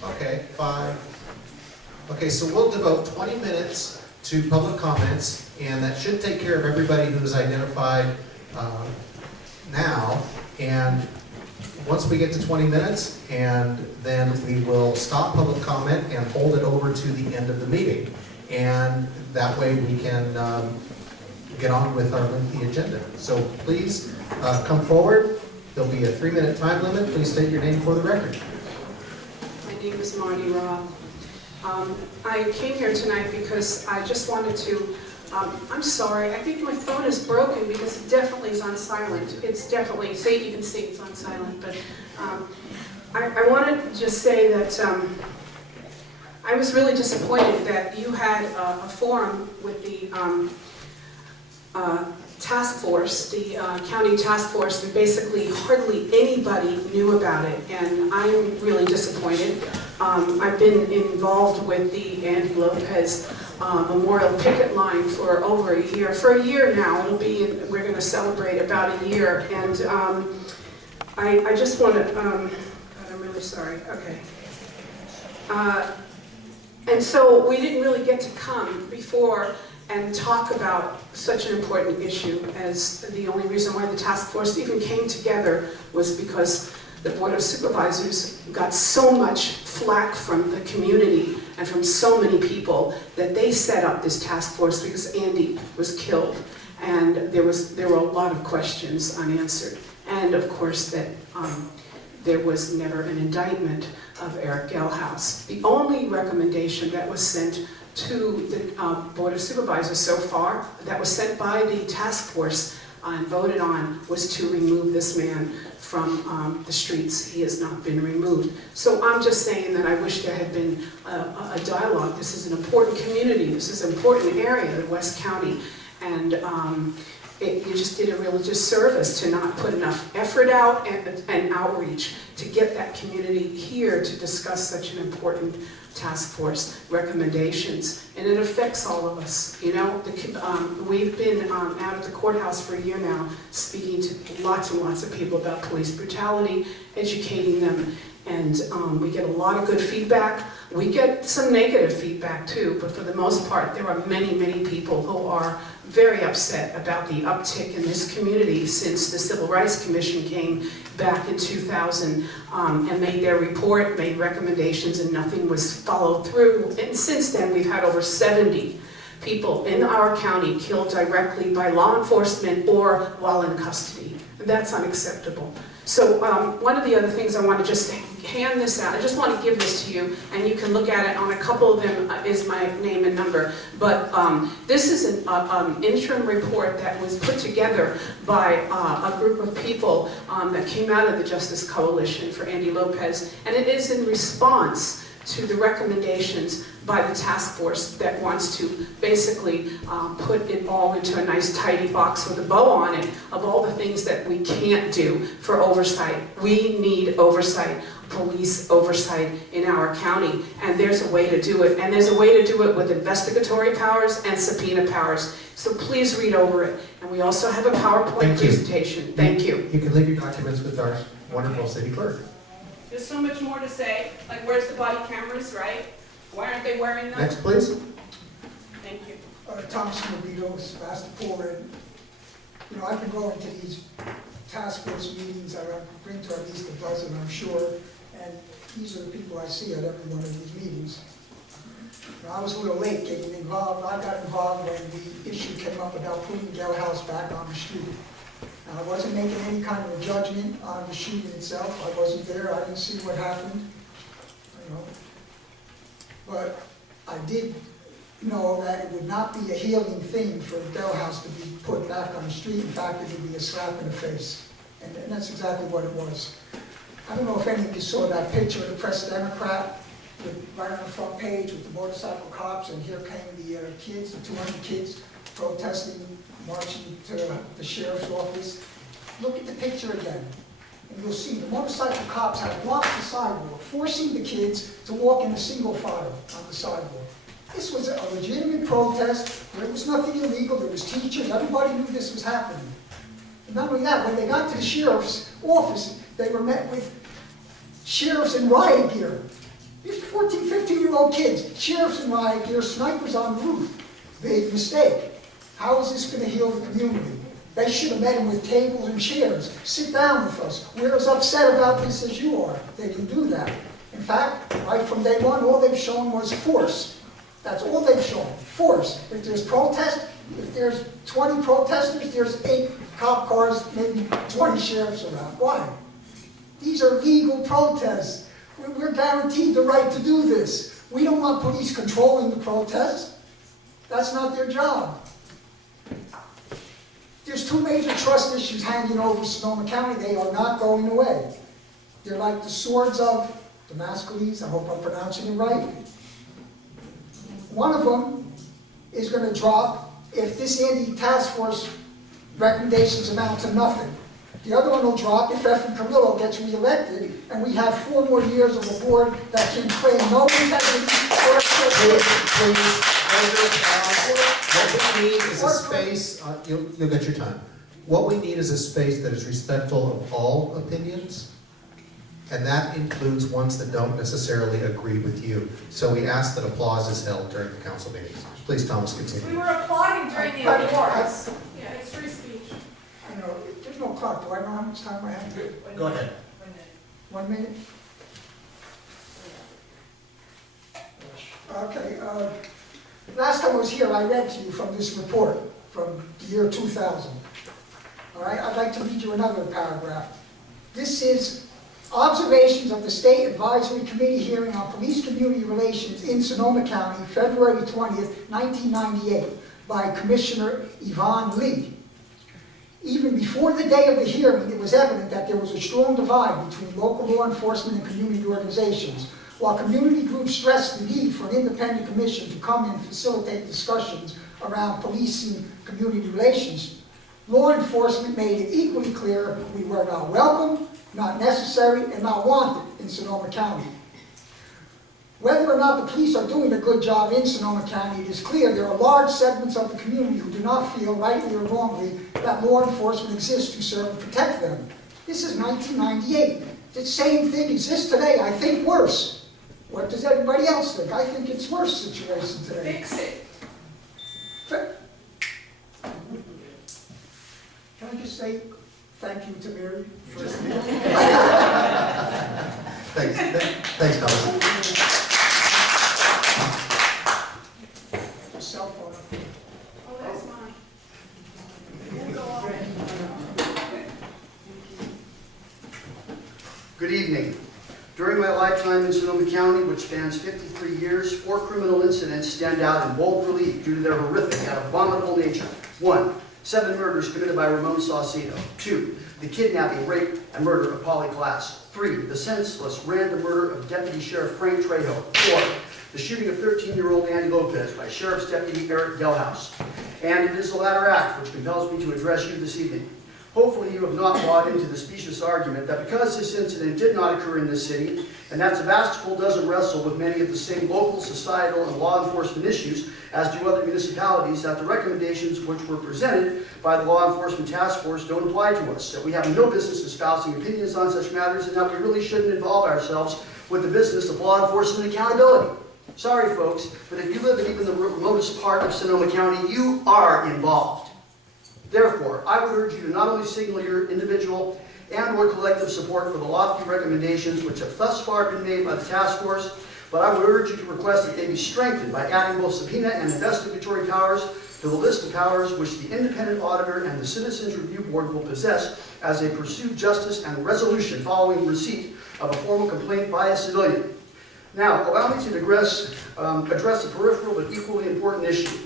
4, okay, 5. Okay, so we'll devote 20 minutes to public comments, and that should take care of everybody who's identified now. And once we get to 20 minutes, and then we will stop public comment and hold it over to the end of the meeting. And that way we can get on with our lengthy agenda. So please come forward. There'll be a 3-minute time limit. Please state your name for the record. My name is Marty Roth. I came here tonight because I just wanted to, I'm sorry, I think my phone is broken because it definitely is on silent. It's definitely, say you can see it's on silent, but I wanted to just say that I was really disappointed that you had a forum with the task force, the county task force, and basically hardly anybody knew about it, and I'm really disappointed. I've been involved with the Andy Lopez Memorial Picket Line for over a year. For a year now, we're going to celebrate about a year, and I just want to, God, I'm really sorry, okay. And so we didn't really get to come before and talk about such an important issue, as the only reason why the task force even came together was because the Board of Supervisors got so much flack from the community and from so many people that they set up this task force because Andy was killed, and there were a lot of questions unanswered, and of course that there was never an indictment of Eric Gelhaus. The only recommendation that was sent to the Board of Supervisors so far, that was sent by the task force and voted on, was to remove this man from the streets. He has not been removed. So I'm just saying that I wish there had been a dialogue. This is an important community. This is an important area of West County. And you just did a real disservice to not put enough effort out and outreach to get that community here to discuss such an important task force recommendations. And it affects all of us. You know, we've been out at the courthouse for a year now, speaking to lots and lots of people about police brutality, educating them, and we get a lot of good feedback. We get some negative feedback too, but for the most part, there are many, many people who are very upset about the uptick in this community since the Civil Rights Commission came back in 2000 and made their report, made recommendations, and nothing was followed through. And since then, we've had over 70 people in our county killed directly by law enforcement or while in custody. That's unacceptable. So one of the other things I want to just hand this out, I just want to give this to you, and you can look at it. On a couple of them is my name and number, but this is an interim report that was put together by a group of people that came out of the Justice Coalition for Andy Lopez, and it is in response to the recommendations by the task force that wants to basically put it all into a nice tidy box with a bow on it of all the things that we can't do for oversight. We need oversight, police oversight in our county, and there's a way to do it. And there's a way to do it with investigatory powers and subpoena powers. So please read over it. And we also have a PowerPoint presentation. Thank you. You can leave your documents with our wonderful city clerk. There's so much more to say, like where's the body cameras, right? Why aren't they wearing them? Next, please. Thank you. Thomas Mobito, Sebastopol, and you know, I've been going to these task force meetings. I've been to at least a dozen, I'm sure, and these are the people I see at every one of these meetings. I was a little late getting involved. I got involved when the issue came up about putting Dell House back on the street. Now, I wasn't making any kind of a judgment on the shooting itself. I wasn't there. I didn't see what happened. You know. But I did know that it would not be a healing thing for the Dell House to be put back on the street. In fact, it would be a slap in the face. And that's exactly what it was. I don't know if any of you saw that picture of the Press Democrat right on the front page with the motorcycle cops, and here came the kids, the 200 kids protesting, marching to the sheriff's office. Look at the picture again, and you'll see the motorcycle cops have blocked the sidewalk, forcing the kids to walk in a single file on the sidewalk. This was a legitimate protest. There was nothing illegal. There was teachers. Everybody knew this was happening. And not only that, when they got to the sheriff's office, they were met with sheriffs in riot gear. These 14, 15-year-old kids, sheriffs in riot gear, snipers on the roof. Big mistake. How is this going to heal the community? They should have met him with tables and chairs. Sit down with us. We're as upset about this as you are. They didn't do that. In fact, right from day one, all they've shown was force. That's all they've shown, force. If there's protest, if there's 20 protesters, there's 8 cop cars, maybe 20 sheriffs around. Why? These are legal protests. We're guaranteed the right to do this. We don't want police controlling the protests. That's not their job. There's 2 major trust issues hanging over Sonoma County. They are not going away. They're like the swords of Damascus. I hope I'm pronouncing it right. One of them is going to drop if this anti-task force recommendations amount to nothing. The other one will drop if Efren Carrillo gets reelected, and we have 4 more years of a board that can claim no integrity or What we need is a space, you'll get your time. What we need is a space that is respectful of all opinions, and that includes ones that don't necessarily agree with you. So we ask that applause is held during the council meetings. Please, Thomas, continue. We were applauding during the awards. Yeah, it's free speech. I know, there's no clock. Do I know how much time I have? Go ahead. 1 minute? Okay, last time I was here, I read to you from this report from the year 2000. All right, I'd like to read you another paragraph. This is observations of the State Advisory Committee hearing on police community relations in Sonoma County, February 20th, 1998, by Commissioner Yvonne Lee. Even before the day of the hearing, it was evident that there was a strong divide between local law enforcement and community organizations. While community groups stressed the need for an independent commission to come and facilitate discussions around policing community relations, law enforcement made it equally clear we were not welcome, not necessary, and not wanted in Sonoma County. Whether or not the police are doing a good job in Sonoma County, it is clear there are large segments of the community who do not feel, rightly or wrongly, that law enforcement exists to serve and protect them. This is 1998. The same thing exists today, I think worse. What does everybody else think? I think it's worse situation today. Fix it. Can I just say thank you to Mary? Thanks, Thomas. Cell phone. Oh, that's mine. Good evening. During my lifetime in Sonoma County, which spans 53 years, 4 criminal incidents stand out in bold relief due to their horrific and abominable nature. 1. 7 murders committed by Ramon Saucedo. 2. The kidnapping, rape, and murder of Polly Klaas. 3. The senseless, random murder of Deputy Sheriff Frank Trejo. 4. The shooting of 13-year-old Andy Lopez by Sheriff's Deputy Eric Delhouse. And it is the latter act which compels me to address you this evening. Hopefully you have not bought into the specious argument that because this incident did not occur in this city, and that Sebastopol doesn't wrestle with many of the same local, societal, and law enforcement issues as do other municipalities, that the recommendations which were presented by the Law Enforcement Task Force don't apply to us, that we have no business espousing opinions on such matters, and that we really shouldn't involve ourselves with the business of law enforcement accountability. Sorry folks, but if you live in even the remotest part of Sonoma County, you are involved. Therefore, I would urge you to not only signal your individual and or collective support for the lofty recommendations which have thus far been made by the task force, but I would urge you to request that they be strengthened by adding both subpoena and investigatory powers to the list of powers which the independent auditor and the Citizens Review Board will possess as they pursue justice and resolution following receipt of a formal complaint by a civilian. Now, allow me to address a peripheral but equally important issue.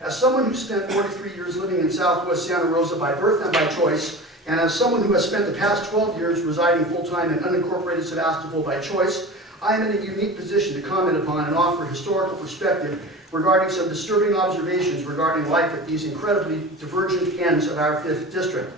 As someone who spent 43 years living in Southwest Santa Rosa by birth and by choice, and as someone who has spent the past 12 years residing full-time in unincorporated Sebastopol by choice, I am in a unique position to comment upon and offer historical perspective regarding some disturbing observations regarding life at these incredibly divergent ends of our 5th district.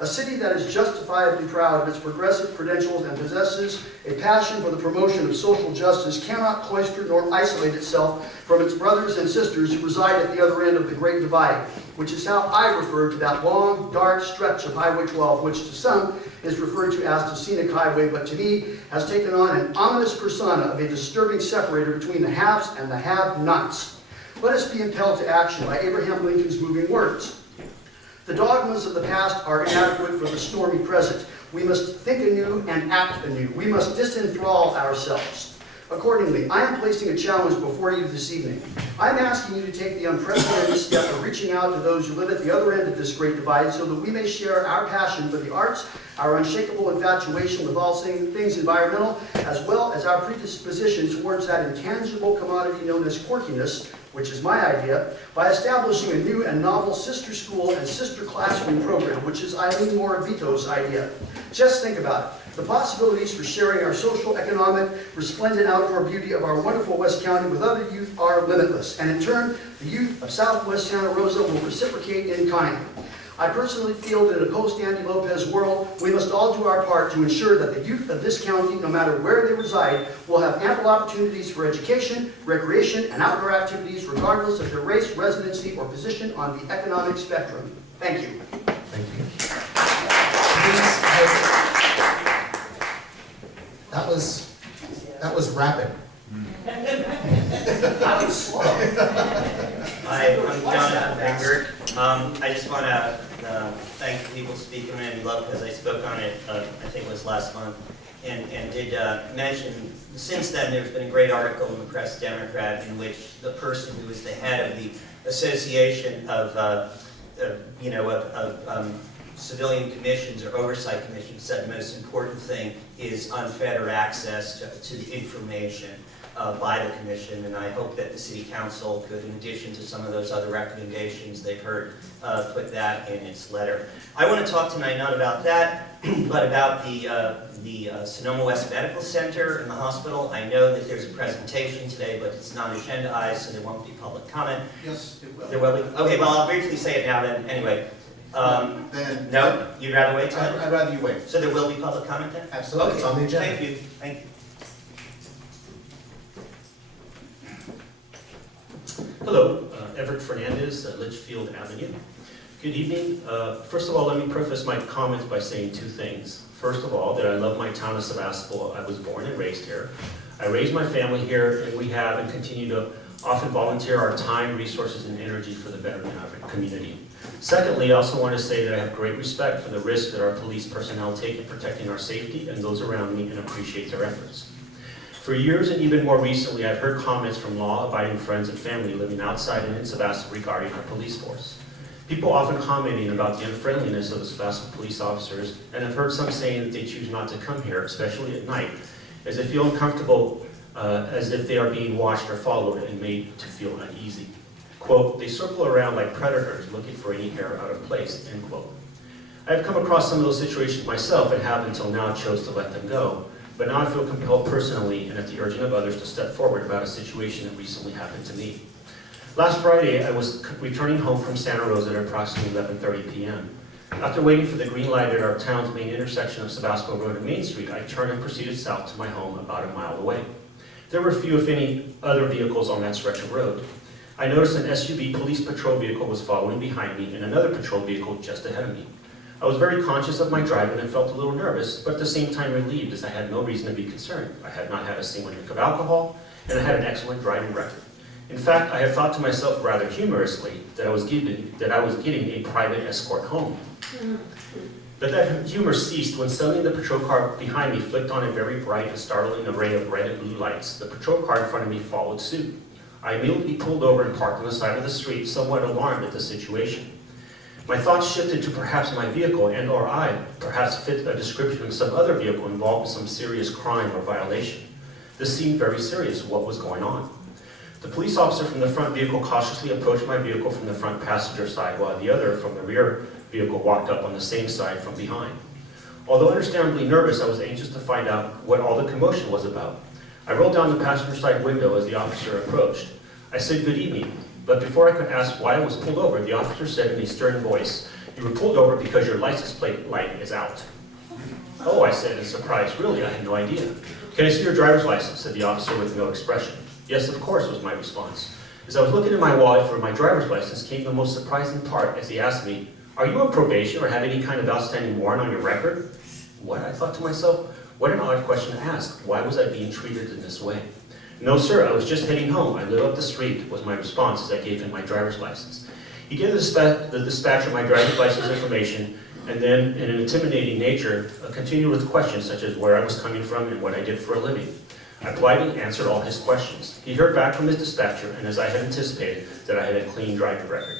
A city that is justifiably proud of its progressive credentials and possesses a passion for the promotion of social justice cannot cloister nor isolate itself from its brothers and sisters who reside at the other end of the Great Divide, which is how I refer to that long, dark stretch of Highway 12, which to some is referred to as the Scenic Highway, but to me has taken on an ominous persona of a disturbing separator between the haves and the have-nots. Let us be impelled to action by Abraham Lincoln's moving words. The dogmas of the past are inadequate for the stormy present. We must think anew and act anew. We must disenthrall ourselves. Accordingly, I am placing a challenge before you this evening. I'm asking you to take the unprecedented step of reaching out to those who live at the other end of this great divide so that we may share our passion for the arts, our unshakable infatuation with all things environmental, as well as our predisposition towards that intangible commodity known as quirkiness, which is my idea, by establishing a new and novel sister school and sister classroom program, which is Eileen Moravito's idea. Just think about it. The possibilities for sharing our social, economic, resplendent outdoor beauty of our wonderful West County with other youth are limitless, and in turn, the youth of Southwest Santa Rosa will reciprocate in kind. I personally feel that in a post-Andy Lopez world, we must all do our part to ensure that the youth of this county, no matter where they reside, will have ample opportunities for education, recreation, and outdoor activities, regardless of their race, residency, or position on the economic spectrum. Thank you. Thank you. That was rapid. That was slow. Hi, I'm Jonathan Bengert. I just want to thank the people speaking on Andy Lopez. I spoke on it, I think it was last month, and did mention, since then there's been a great article in the Press Democrat in which the person who is the head of the Association of Civilian Commissions or Oversight Commissions said the most important thing is unfettered access to the information by the commission, and I hope that the City Council could, in addition to some of those other recommendations they've heard, put that in its letter. I want to talk tonight not about that, but about the Sonoma West Medical Center and the hospital. I know that there's a presentation today, but it's not agendized, so there won't be public comment. Yes, it will. There will be? Okay, well, I'll briefly say it now then, anyway. No? You'd rather wait till? I'd rather you wait. So there will be public comment then? Absolutely, it's on the agenda. Thank you, thank you. Hello, Everett Fernandez, Litchfield Avenue. Good evening. First of all, let me preface my comments by saying two things. First of all, that I love my town of Sebastopol. I was born and raised here. I raised my family here, and we have and continue to often volunteer our time, resources, and energy for the betterment of our community. Secondly, I also want to say that I have great respect for the risk that our police personnel take in protecting our safety and those around me, and appreciate their efforts. For years, and even more recently, I've heard comments from law-abiding friends and family living outside and in Sebastopol regarding our police force. People often commenting about the unfriendliness of the Sebastopol police officers, and I've heard some saying that they choose not to come here, especially at night, as they feel uncomfortable, as if they are being watched or followed and made to feel uneasy. Quote, they circle around like predators looking for any hair out of place, end quote. I have come across some of those situations myself and have until now chose to let them go. But now I feel compelled personally and at the urging of others to step forward about a situation that recently happened to me. Last Friday, I was returning home from Santa Rosa at approximately 11:30 p.m. After waiting for the green light at our town's main intersection of Sebastopol Road and Main Street, I turned and proceeded south to my home about a mile away. There were few, if any, other vehicles on that stretch of road. I noticed an SUV police patrol vehicle was following behind me and another patrol vehicle just ahead of me. I was very conscious of my driving and felt a little nervous, but at the same time relieved, as I had no reason to be concerned. I had not had a single drink of alcohol, and I had an excellent driving record. In fact, I had thought to myself rather humorously that I was getting a private escort home. But that humor ceased when suddenly the patrol car behind me flicked on a very bright and startling array of red and blue lights. The patrol car in front of me followed suit. I immediately pulled over and parked on the side of the street, somewhat alarmed at the situation. My thoughts shifted to perhaps my vehicle and or I perhaps fit a description of some other vehicle involved in some serious crime or violation. This seemed very serious. What was going on? The police officer from the front vehicle cautiously approached my vehicle from the front passenger side, while the other from the rear vehicle walked up on the same side from behind. Although understandably nervous, I was anxious to find out what all the commotion was about. I rolled down the passenger side window as the officer approached. I said, "Good evening," but before I could ask why I was pulled over, the officer said in a stern voice, "You were pulled over because your license plate light is out." "Oh," I said in surprise. "Really? I had no idea." "Can I see your driver's license?" said the officer with no expression. "Yes, of course," was my response. As I was looking in my wallet for my driver's license came the most surprising part as he asked me, "Are you on probation or have any kind of outstanding warrant on your record?" What? I thought to myself, what an odd question to ask. Why was I being treated in this way? "No, sir, I was just heading home. I live up the street," was my response as I gave him my driver's license. He gave the dispatcher my driver's license information, and then, in an intimidating nature, continued with questions such as where I was coming from and what I did for a living. I politely answered all his questions. He heard back from his dispatcher, and as I had anticipated, that I had a clean driving record.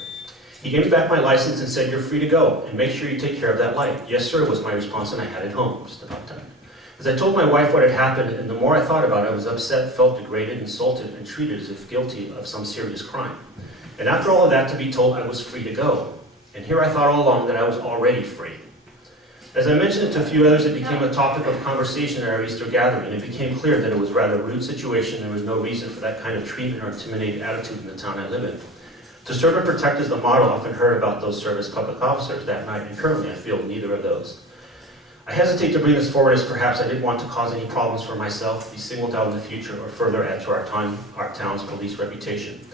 He gave me back my license and said, "You're free to go, and make sure you take care of that light." "Yes, sir," was my response, and I had it home just about done. As I told my wife what had happened, and the more I thought about it, I was upset, felt degraded, insulted, and treated as if guilty of some serious crime. And after all of that, to be told I was free to go. And here I thought all along that I was already free. As I mentioned it to a few others, it became a topic of conversation at our Easter gathering. It became clear that it was rather a rude situation, and there was no reason for that kind of treatment or intimidating attitude in the town I live in. To serve and protect is the motto I often heard about those serve as public officers that night, and currently I feel neither of those. I hesitate to bring this forward as perhaps I didn't want to cause any problems for myself, be singled out in the future, or further add to our town's police reputation.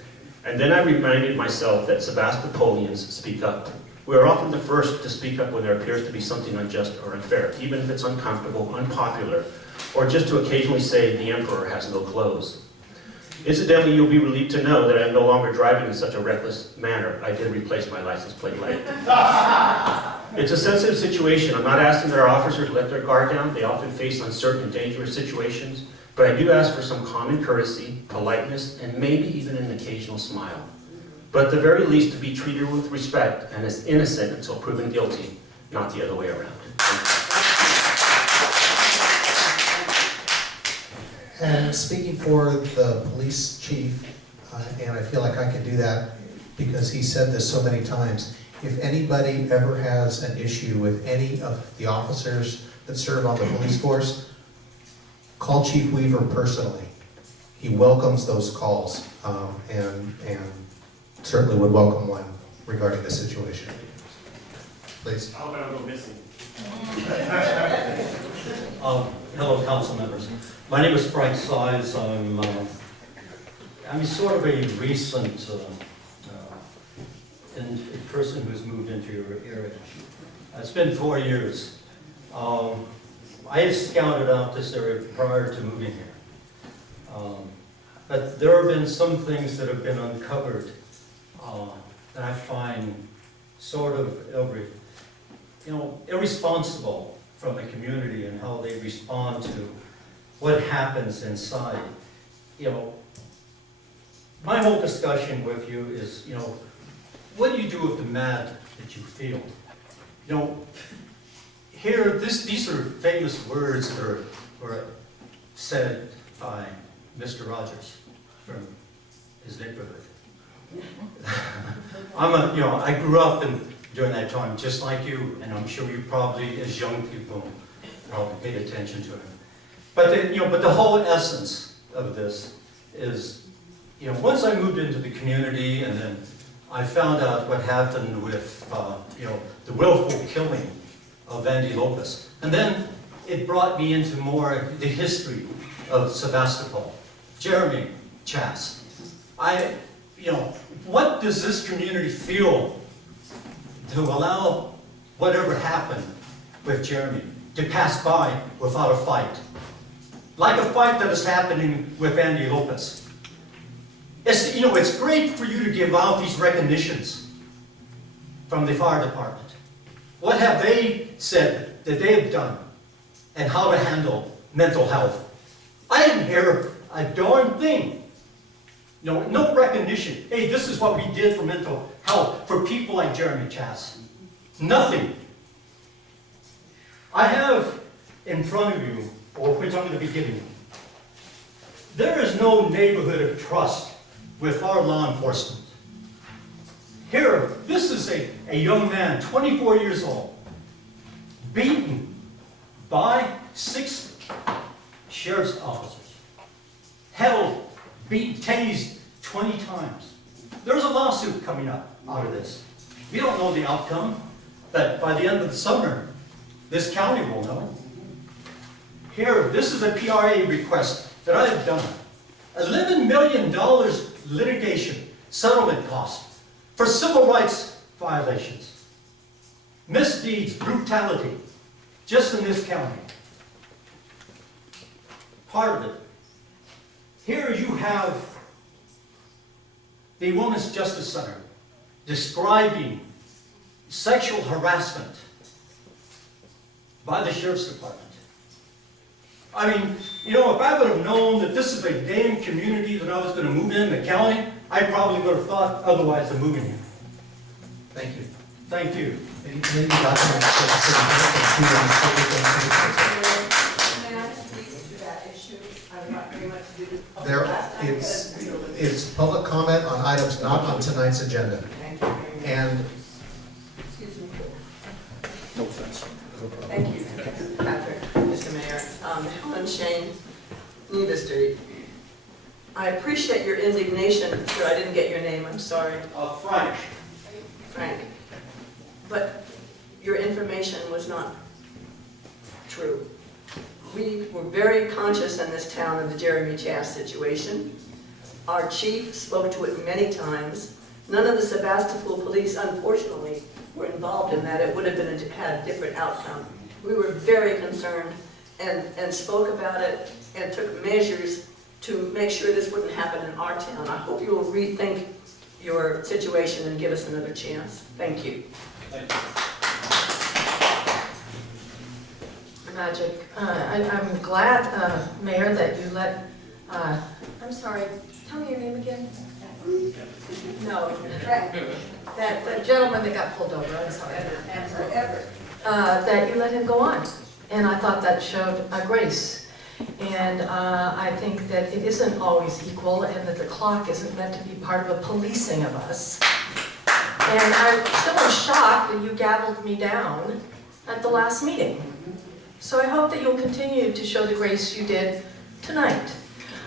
And then I reminded myself that Sevastopolians speak up. We are often the first to speak up when there appears to be something unjust or unfair, even if it's uncomfortable, unpopular, or just to occasionally say the emperor has no clothes. Incidentally, you'll be relieved to know that I'm no longer driving in such a reckless manner. I did replace my license plate light. It's a sensitive situation. I'm not asking that our officers let their guard down. They often face uncertain and dangerous situations. But I do ask for some common courtesy, politeness, and maybe even an occasional smile. But at the very least, to be treated with respect and as innocent until proven guilty, not the other way around. And speaking for the police chief, and I feel like I can do that because he said this so many times, if anybody ever has an issue with any of the officers that serve on the police force, call Chief Weaver personally. He welcomes those calls and certainly would welcome one regarding the situation. Please. I hope I don't go missing. Hello, council members. My name is Frank Size. I'm sort of a recent person who's moved into your area. It's been 4 years. I had scouted out this area prior to moving here. But there have been some things that have been uncovered that I find sort of irresponsible from the community and how they respond to what happens inside. My whole discussion with you is, what do you do with the mad that you feel? Here, these are famous words that were said by Mr. Rogers from his neighborhood. I grew up during that time, just like you, and I'm sure you probably, as young people, probably paid attention to it. But the whole essence of this is, once I moved into the community, and then I found out what happened with, the willful killing of Andy Lopez, and then it brought me into more the history of Sevastopol, Jeremy Chass. What does this community feel to allow whatever happened with Jeremy to pass by without a fight? Like a fight that is happening with Andy Lopez. It's great for you to give out these recognitions from the fire department. What have they said that they have done and how to handle mental health? I didn't hear a darn thing. No recognition. Hey, this is what we did for mental health for people like Jeremy Chass. Nothing. I have in front of you, or which I'm going to be giving you, there is no neighborhood of trust with our law enforcement. Here, this is a young man, 24 years old, beaten by 6 sheriff's officers, held, beaten, tased 20 times. There's a lawsuit coming up out of this. We don't know the outcome, but by the end of the summer, this county will know. Here, this is a PRA request that I have done. $11 million litigation settlement cost for civil rights violations, misdeeds, brutality, just in this county. Part of it. Here you have the Women's Justice Center describing sexual harassment by the Sheriff's Department. I mean, you know, if I would have known that this is a damn community that I was going to move in the county, I probably would have thought otherwise of moving here. Thank you. Thank you. Any committee documents for the city clerk and May I speak to that issue? I'm not very much to do with There, it's public comment on items not on tonight's agenda. And Excuse me. no offense. Thank you, Patrick, Mr. Mayor. Helen Shane, Neva Street. I appreciate your indignation. Sure, I didn't get your name, I'm sorry. Frank. Frank. But your information was not true. We were very conscious in this town of the Jeremy Chass situation. Our chief spoke to it many times. None of the Sebastopol police, unfortunately, were involved in that. It would have had a different outcome. We were very concerned and spoke about it and took measures to make sure this wouldn't happen in our town. I hope you will rethink your situation and give us another chance. Thank you. Magic. I'm glad, Mayor, that you let, I'm sorry, tell me your name again. No, that gentleman that got pulled over, I'm sorry. Everett. That you let him go on. And I thought that showed grace. And I think that it isn't always equal and that the clock isn't meant to be part of a policing of us. And I'm still in shock that you gavelled me down at the last meeting. So I hope that you'll continue to show the grace you did tonight.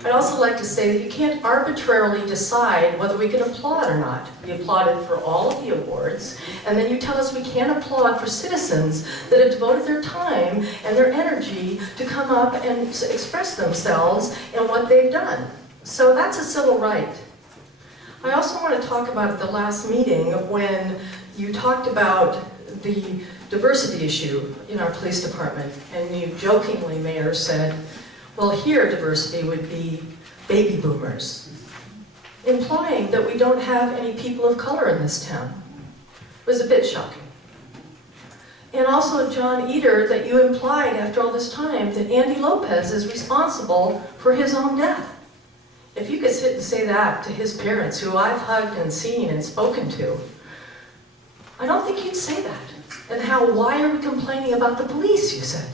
I'd also like to say that you can't arbitrarily decide whether we can applaud or not. We applauded for all of the awards, and then you tell us we can't applaud for citizens that have devoted their time and their energy to come up and express themselves and what they've done. So that's a civil right. I also want to talk about the last meeting when you talked about the diversity issue in our police department, and you jokingly, Mayor, said, well, here diversity would be baby boomers, implying that we don't have any people of color in this town. It was a bit shocking. And also, John Eder, that you implied after all this time that Andy Lopez is responsible for his own death. If you could sit and say that to his parents, who I've hugged and seen and spoken to, I don't think you'd say that. And why are we complaining about the police, you said?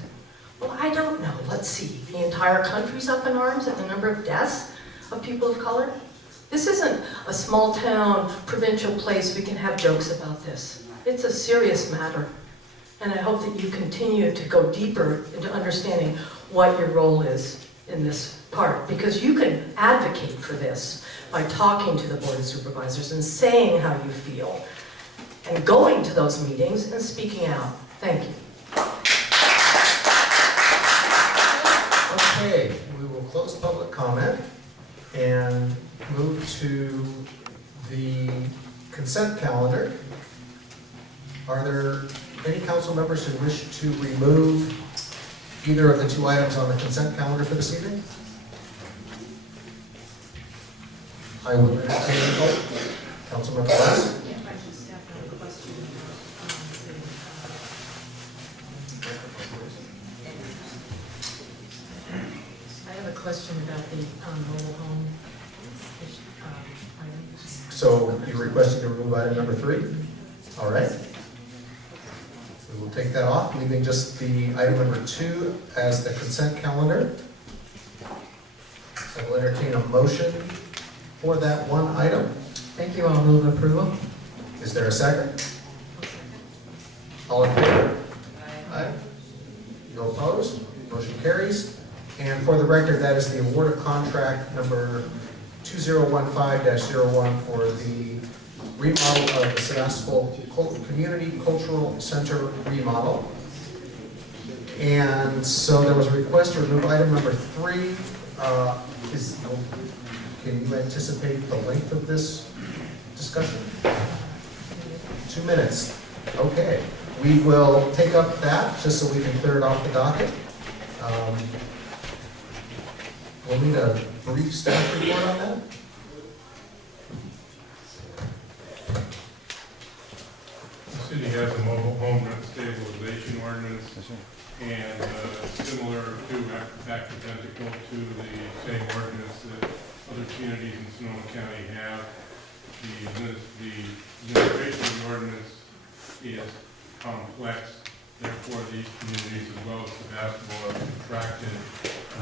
Well, I don't know. Let's see. The entire country's up in arms at the number of deaths of people of color. This isn't a small town, provincial place we can have jokes about this. It's a serious matter. And I hope that you continue to go deeper into understanding what your role is in this part. Because you can advocate for this by talking to the Board of Supervisors and saying how you feel. And going to those meetings and speaking out. Thank you. okay, we will close public comment and move to the consent calendar. Are there any council members who wish to remove either of the two items on the consent calendar for this evening? I will entertain, Councilmember Rice. Yeah, I just have a question question about the mobile home item. So you're requesting to remove item number 3? All right. We will take that off, leaving just the item number 2 as the consent calendar. I will entertain a motion for that one item. Thank you, I'll move approval. Is there a second? All in favor? Aye. No opposed? Motion carries. And for the record, that is the award of contract number 2015-01 for the remodel of the Sebastopol Community Cultural Center remodel. And so there was a request to remove item number 3. Can you anticipate the length of this discussion? 2 minutes. Okay. We will take up that just so we can clear it off the docket. We'll need a brief staff report on that. The city has a mobile home rent stabilization ordinance, and similar to, identical to the same ordinance that other communities in Sonoma County have. The administration of the ordinance is complex. Therefore, these communities, as well as Sebastopol, have contracted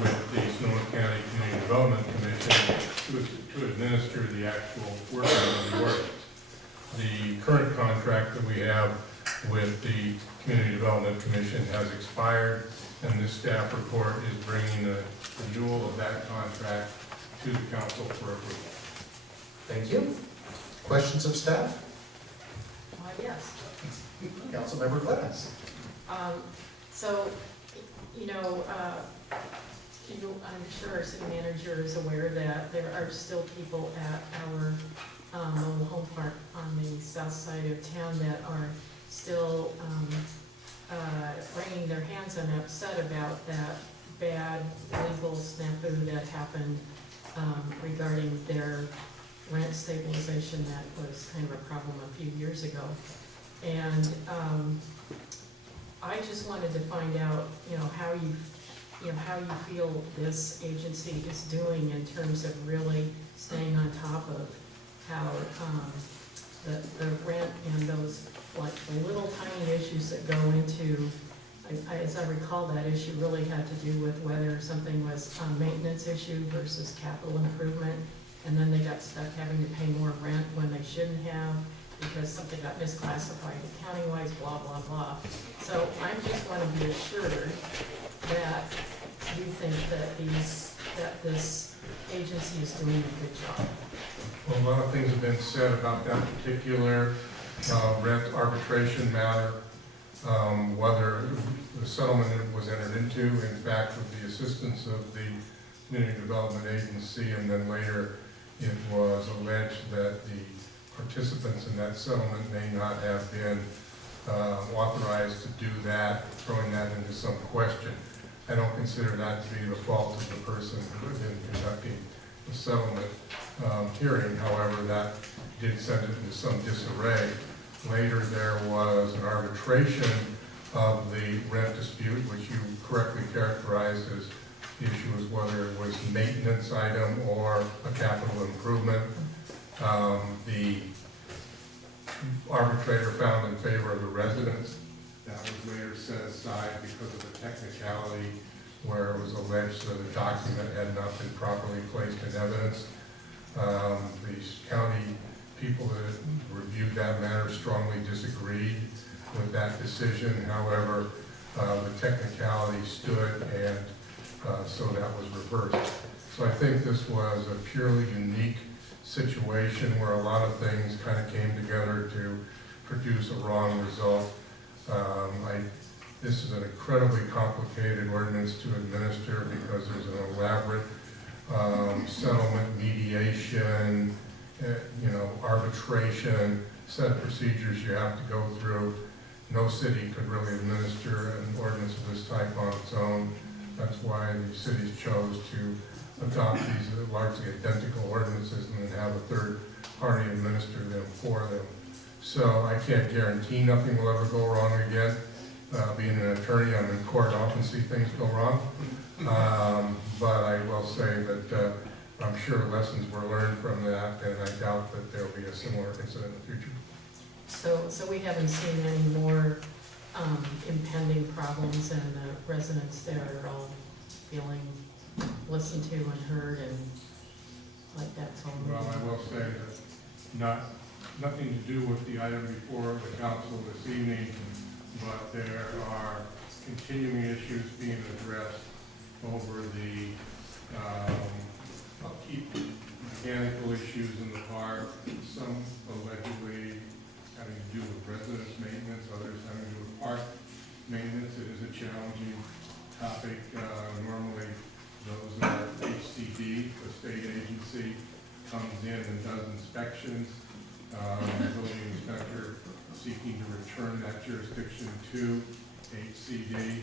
with the Sonoma County Community Development Commission to administer the actual working of the ordinance. The current contract that we have with the Community Development Commission has expired, and this staff report is bringing a renewal of that contract to the council for approval. Thank you. Questions of staff? Yes. Councilmember Glennis. So, you know, I'm sure our city manager is aware that there are still people at our mobile home park on the south side of town that are still wringing their hands and upset about that bad legal snafu that happened regarding their rent stabilization that was kind of a problem a few years ago. And I just wanted to find out, how you feel this agency is doing in terms of really staying on top of how the rent and those the little tiny issues that go into. As I recall, that issue really had to do with whether something was a maintenance issue versus capital improvement, and then they got stuck having to pay more rent when they shouldn't have, because something got misclassified county-wise, blah, blah, blah. So I just want to be assured that you think that this agency is doing a good job. Well, a lot of things have been said about that particular rent arbitration matter, whether the settlement was entered into, in fact, with the assistance of the Community Development Agency, and then later it was alleged that the participants in that settlement may not have been authorized to do that, throwing that into some question. I don't consider that to be the fault of the person who had been conducting the settlement hearing. However, that did send it into some disarray. Later, there was an arbitration of the rent dispute, which you correctly characterized as the issue was whether it was a maintenance item or a capital improvement. The arbitrator found in favor of the residents. That was later set aside because of the technicality where it was alleged that the document had not been properly placed in evidence. The county people that reviewed that matter strongly disagreed with that decision. However, the technicality stood, and so that was reversed. So I think this was a purely unique situation where a lot of things kind of came together to produce a wrong result. This is an incredibly complicated ordinance to administer because there's an elaborate settlement, mediation, arbitration, set of procedures you have to go through. No city could really administer an ordinance of this type on its own. That's why the cities chose to adopt these largely identical ordinances and then have a third party administer them for them. So I can't guarantee nothing will ever go wrong again. Being an attorney, I'm in court, I often see things go wrong. But I will sure lessons were learned from that, and I doubt that there'll be a similar incident in the future. So we haven't seen any more impending problems, and the residents there are all feeling listened to and heard, and like that's all. Well, I will say that nothing to do with the item before the council this evening, but there are continuing issues being addressed over the upkeep, mechanical issues in the park, some allegedly having to do with residence maintenance, others having to do with park maintenance. It is a challenging topic. Normally, those are HCD, the state agency, comes in and does inspections. The building inspector seeking to return that jurisdiction to HCD.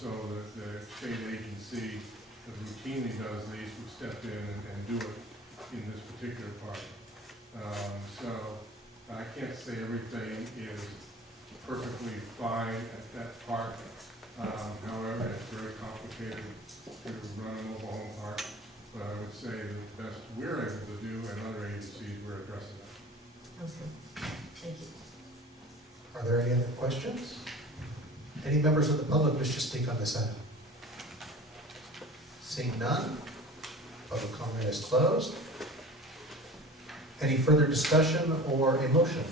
So that the state agency that routinely does these would step in and do it in this particular park. So I can't say everything is perfectly fine at that park. However, it's very complicated to run a mobile home park. But I would say that the best we're able to do, and other agencies, we're addressing that. Okay, thank you. Are there any other questions? Any members of the public wish to speak on this item? Seeing none, public comment is closed. Any further discussion or a motion?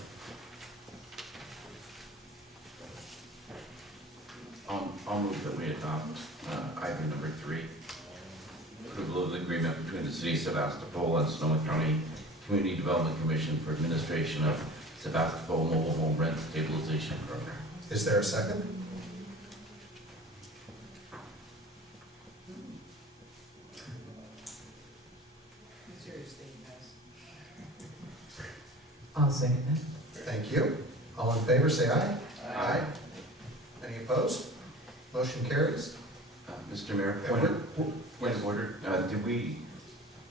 I'll move that we adopt item number 3. Approval of the agreement between the City of Sebastopol and Sonoma County Community Development Commission for administration of Sebastopol Mobile Home Rent Stabilization Program. Is there a second? I'll second that. Thank you. All in favor, say aye. Aye. Any opposed? Motion carries. Mr. Mayor, point of order. Did we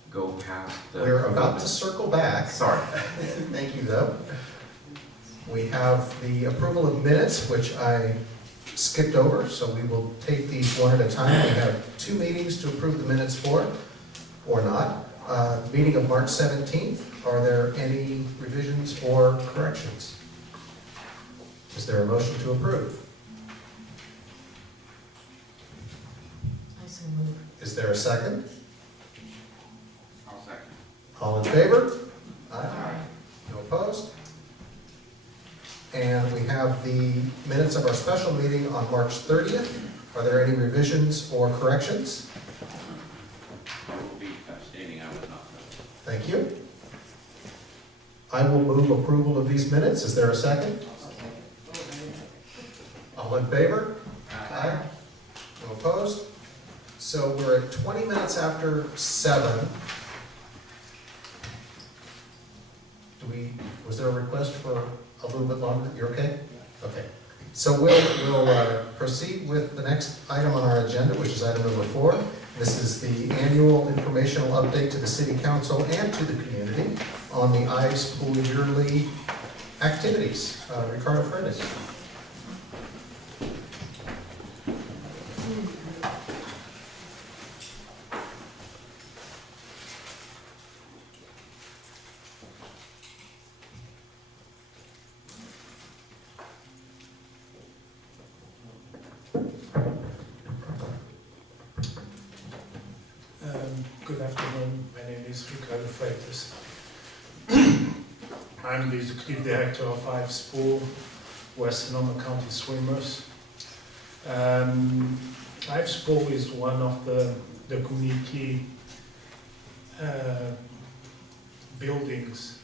go past the... We're about to circle back. Sorry. Thank you, though. We have the approval of minutes, which I skipped over, so we will take these one at a time. We have 2 meetings to approve the minutes for, or not. Meeting of March 17th, are there any revisions or corrections? Is there a motion to approve? I so move. Is there a second? I'll second. All in favor? Aye. No opposed? And we have the minutes of our special meeting on March 30th. Are there any revisions or corrections? I will be abstaining. I would not. Thank you. I will move approval of these minutes. Is there a second? All in favor? Aye. No opposed? So we're at 20 minutes after 7. Was there a request for a little bit longer? You're okay? Okay. So we'll proceed with the next item on our agenda, which is item number 4. This is the annual informational update to the City Council and to the community on the IVES Pool yearly activities. Ricardo Fernandez. Good afternoon, my name is Ricardo Freitas. I'm the executive director of IVES Pool, West Sonoma County Swimmers. IVES Pool is one of the community buildings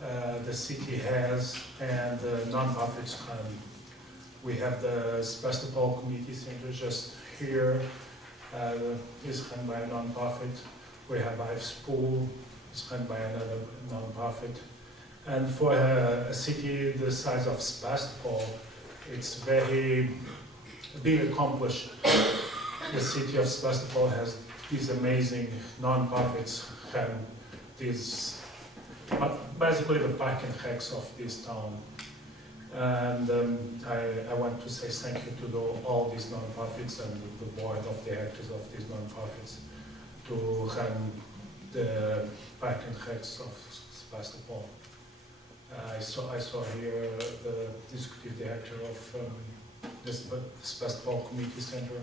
the city has and non-profits run. We have the Sebastopol Community Center just here. Is run by a non-profit. We have IVES Pool, it's run by another non-profit. And for a city the size of Sebastopol, it's very big accomplishment. The city of Sebastopol has these amazing non-profits and these, basically the park and recs of this town. And I want to say thank you to all these nonprofits and the board of directors of these nonprofits to run the parking heights of Sebastopol. I saw here the executive director of the Sebastopol Community Center,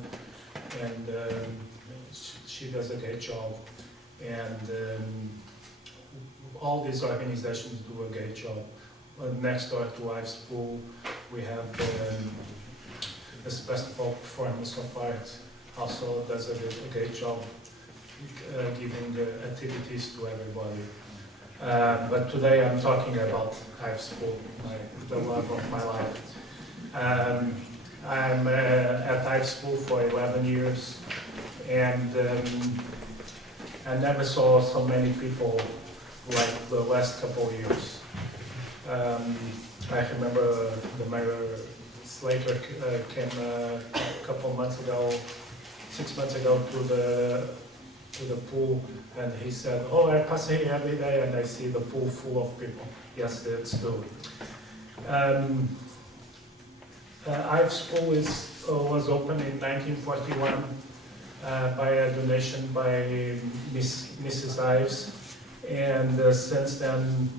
and she does a great job. And all these organizations do a great job. Next door to Ives Pool, we have the Sebastopol Performance of Art, also does a great job giving activities to everybody. But today I'm talking about Ives Pool, the love of my life. I'm at Ives Pool for 11 years, and I never saw so many people like the last couple of years. I remember the Mayor Slater came a couple months ago, 6 months ago, to the pool, and he said, "Oh, I pass here every day and I see the pool full of people." Yes, that's true. Ives Pool was opened in 1941 by a donation by Mrs. Ives, and since then,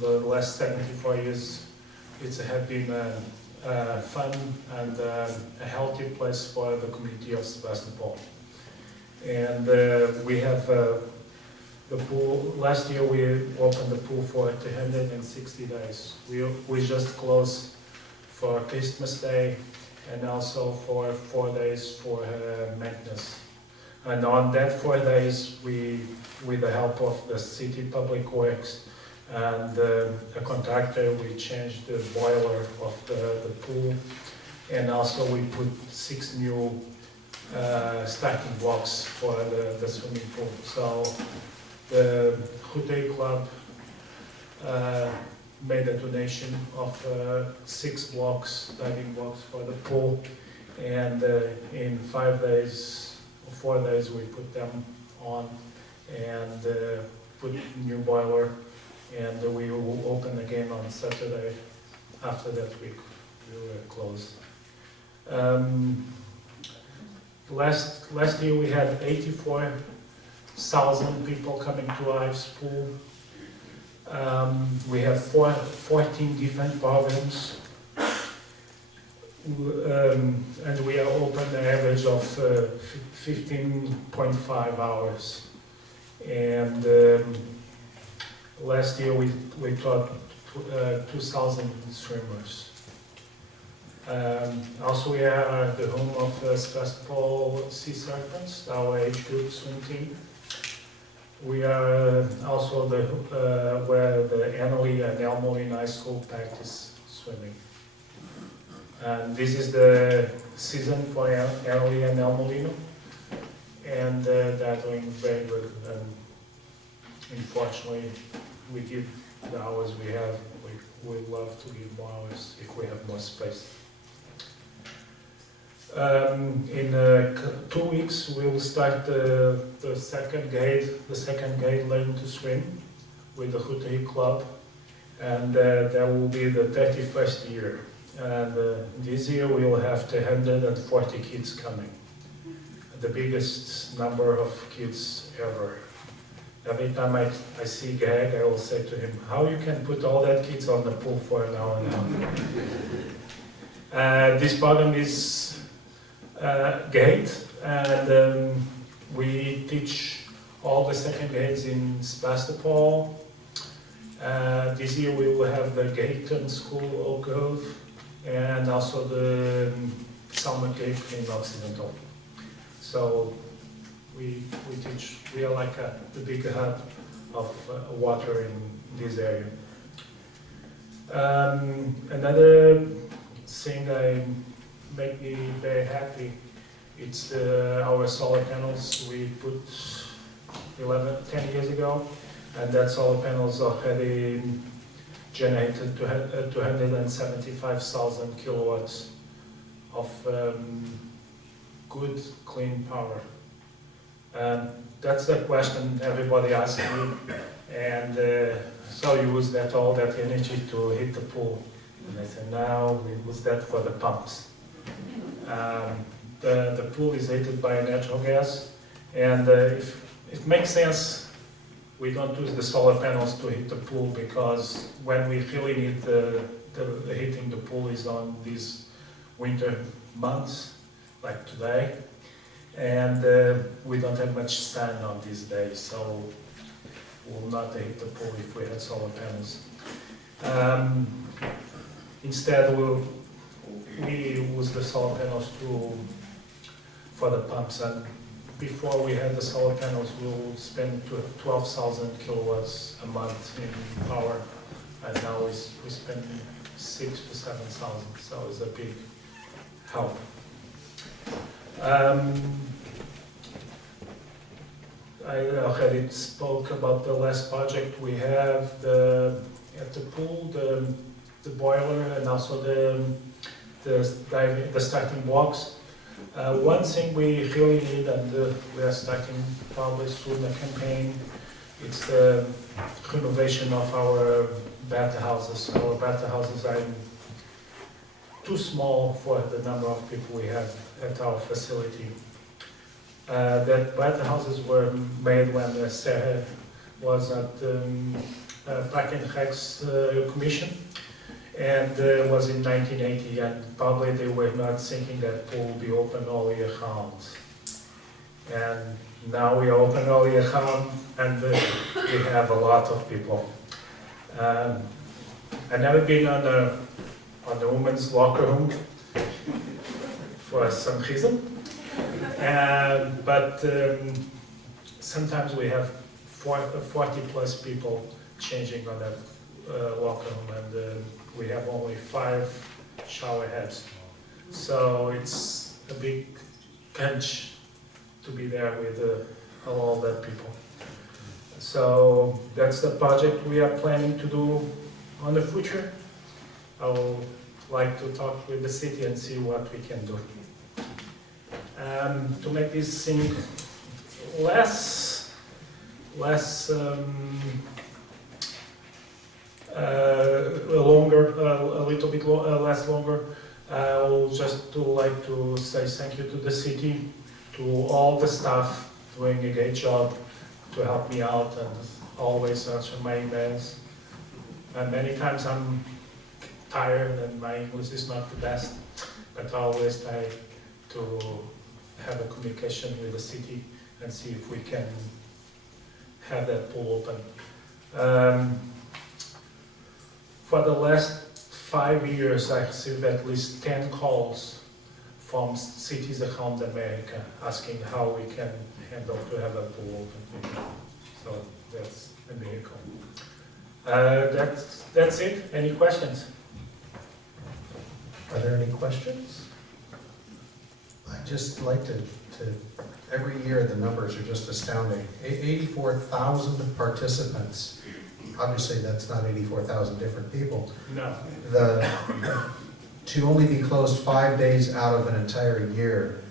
the last 74 years, it's have been a fun and a healthy place for the community of Sebastopol. And we have the pool. Last year we opened the pool for 360 days. We just closed for Christmas Day and also for 4 days for maintenance. And on that 4 days, with the help of the City Public Works and a contractor, we changed the boiler of the pool, and also we put 6 new starting blocks for the swimming pool. So the Rotary Club made a donation of 6 blocks, diving blocks for the pool, and in 5 days, 4 days, we put them on and put new boiler, and we will open again on Saturday. After that week, we were closed. Last year we had 84,000 people coming to Ives Pool. We have 14 different programs, and we are open an average of 15.5 hours. And last year we taught 2,000 swimmers. Also, we are the home of Sebastopol Sea Serpents, our age group swim team. We are also where the Annalee and El Molino High School practice swimming. And this is the season for Annalee and El Molino, and they're doing very good. And unfortunately, we give the hours we have. We would love to give more hours if we have more space. In 2 weeks, we will start the second grade Learn to Swim with the Rotary Club, and that will be the 31st year. And this year we will have 340 kids coming, the biggest number of kids ever. Every time I see Greg, I will say to him, "How you can put all that kids on the pool for an hour now?" This program is great, and we teach all the second grades in Sebastopol. This year we will have the Gayton School, Oak Grove, and also the Salmon Cape in Occidental. So we teach, we are like the big hub of water in this area. Another thing that make me very happy, it's our solar panels we put 10 years ago, and that solar panels already generated 275,000 kilowatts of good, clean power. And that's the question everybody asks me, and so you use all that energy to heat the pool. And I said, no, we use that for the pumps. The pool is heated by natural gas, and it makes sense we don't use the solar panels to heat the pool because when we really need the heating the pool is on these winter months, like today. And we don't have much sun on these days, so we'll not heat the pool if we had solar panels. Instead, we use the solar panels for the pumps. And before we had the solar panels, we'll spend 12,000 kilowatts a month in power, and now we spend 6,000 to 7,000. So it's a big help. I already spoke about the last project we have at the pool, the boiler, and also the starting blocks. One thing we really need, and we are starting probably soon a campaign, it's the renovation of our bathhouses. Our bathhouses are too small for the number of people we have at our facility. That bathhouses were made when Sarah was at Park and Recs Commission, and was in 1980, and probably they were not thinking that pool will be open all year round. And now we are open all year round, and we have a lot of people. I've never been on the women's locker room for some reason. But sometimes we have 40 plus people changing on that locker room, and we have only 5 shower heads. So it's a big crunch to be there with all that people. So that's the project we are planning to do on the future. I would like to talk with the city and see what we can do. To make this thing less longer, a little bit less longer, I would just like to say thank you to the city, to all the staff doing a great job to help me out and always answer my emails. And many times I'm tired and my English is not the best, but I always try to have a communication with the city and see if we can have that pool open. For the last 5 years, I received at least 10 calls from cities around America asking how we can handle to have a pool open. So that's a miracle. That's it. Any questions? Are there any questions? I'd just like to every year the numbers are just astounding. 84,000 participants. Obviously that's not 84,000 different people. No. To only be closed 5 days out of an entire year,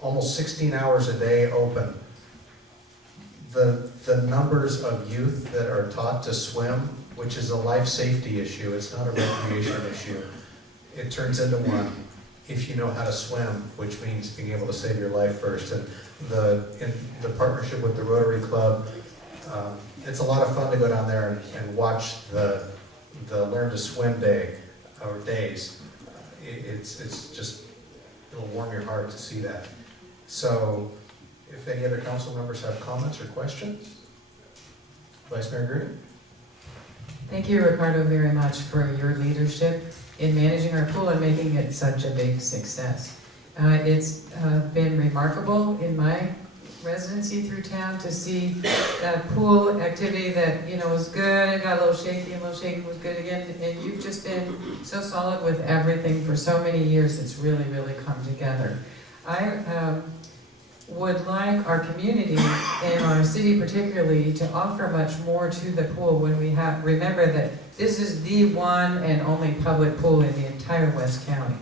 almost 16 hours a day open. The numbers of youth that are taught to swim, which is a life safety issue, it's not a recreation issue. It turns into one if you know how to swim, which means being able to save your life first. And in the partnership with the Rotary Club, it's a lot of fun to go down there and watch the Learn to Swim Day, or days. It's just, it'll warm your heart to see that. So, if any other council members have comments or questions? Vice Mayor Green? Thank you, Ricardo, very much for your leadership in managing our pool and making it such a big success. It's been remarkable in my residency through town to see that pool activity that, was good and got a little shaky and was good again. And you've just been so solid with everything for so many years. It's really, really come together. I would like our community and our city particularly to offer much more to the pool when we remember that this is the one and only public pool in the entire West County.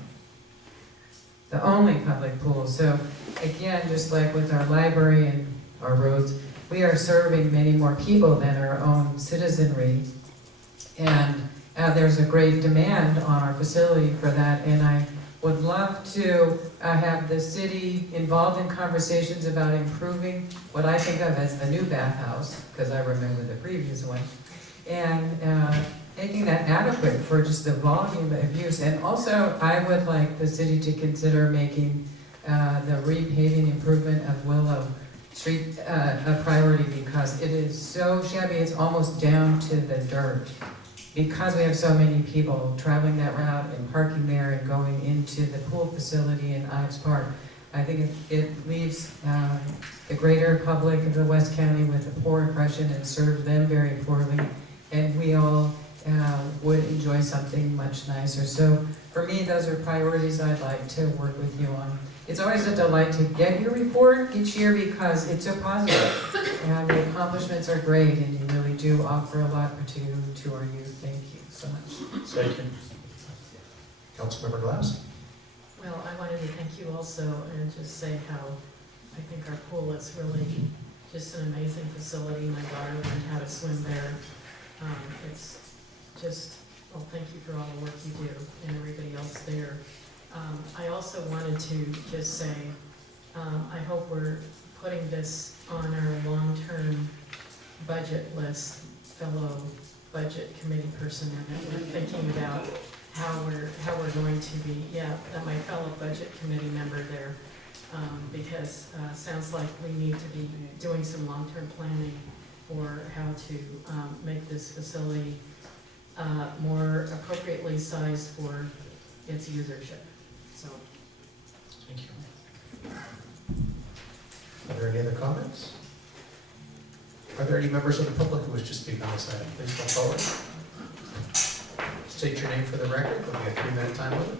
The only public pool. So again, just like with our library and our roads, we are serving many more people than our own citizenry. And there's a great demand on our facility for that. And I would love to have the city involved in conversations about improving what I think of as the new bathhouse, because I remember the previous one, and making that adequate for just the volume of use. And also, I would like the city to consider making the repaving improvement of Willow Street a priority, because it is so shabby, it's almost down to the dirt. Because we have so many people traveling that route and parking there and going into the pool facility in Ives Park, I think it leaves the greater public of the West County with a poor impression and serves them very poorly. And we all would enjoy something much nicer. So for me, those are priorities I'd like to work with you on. It's always a delight to get your report each year because it's so positive. And the accomplishments are great, and you really do offer a lot to our youth. Thank you so much. Thank you. Councilmember Glass? Well, I wanted to thank you also and just say how I think our pool is really just an amazing facility. My daughter learned how to swim there. It's just, well, thank you for all the work you do and everybody else there. I also wanted to just say, I hope we're putting this on our long-term budget list, fellow budget committee person, and that we're thinking about how we're going to be, my fellow budget committee member there, because sounds like we need to be doing some long-term planning for how to make this facility more appropriately sized for its usership. So, Thank you. Are there any other comments? Are there any members of the public who wish to speak on this item? Please come forward. State your name for the record. There'll be a 3-minute time limit.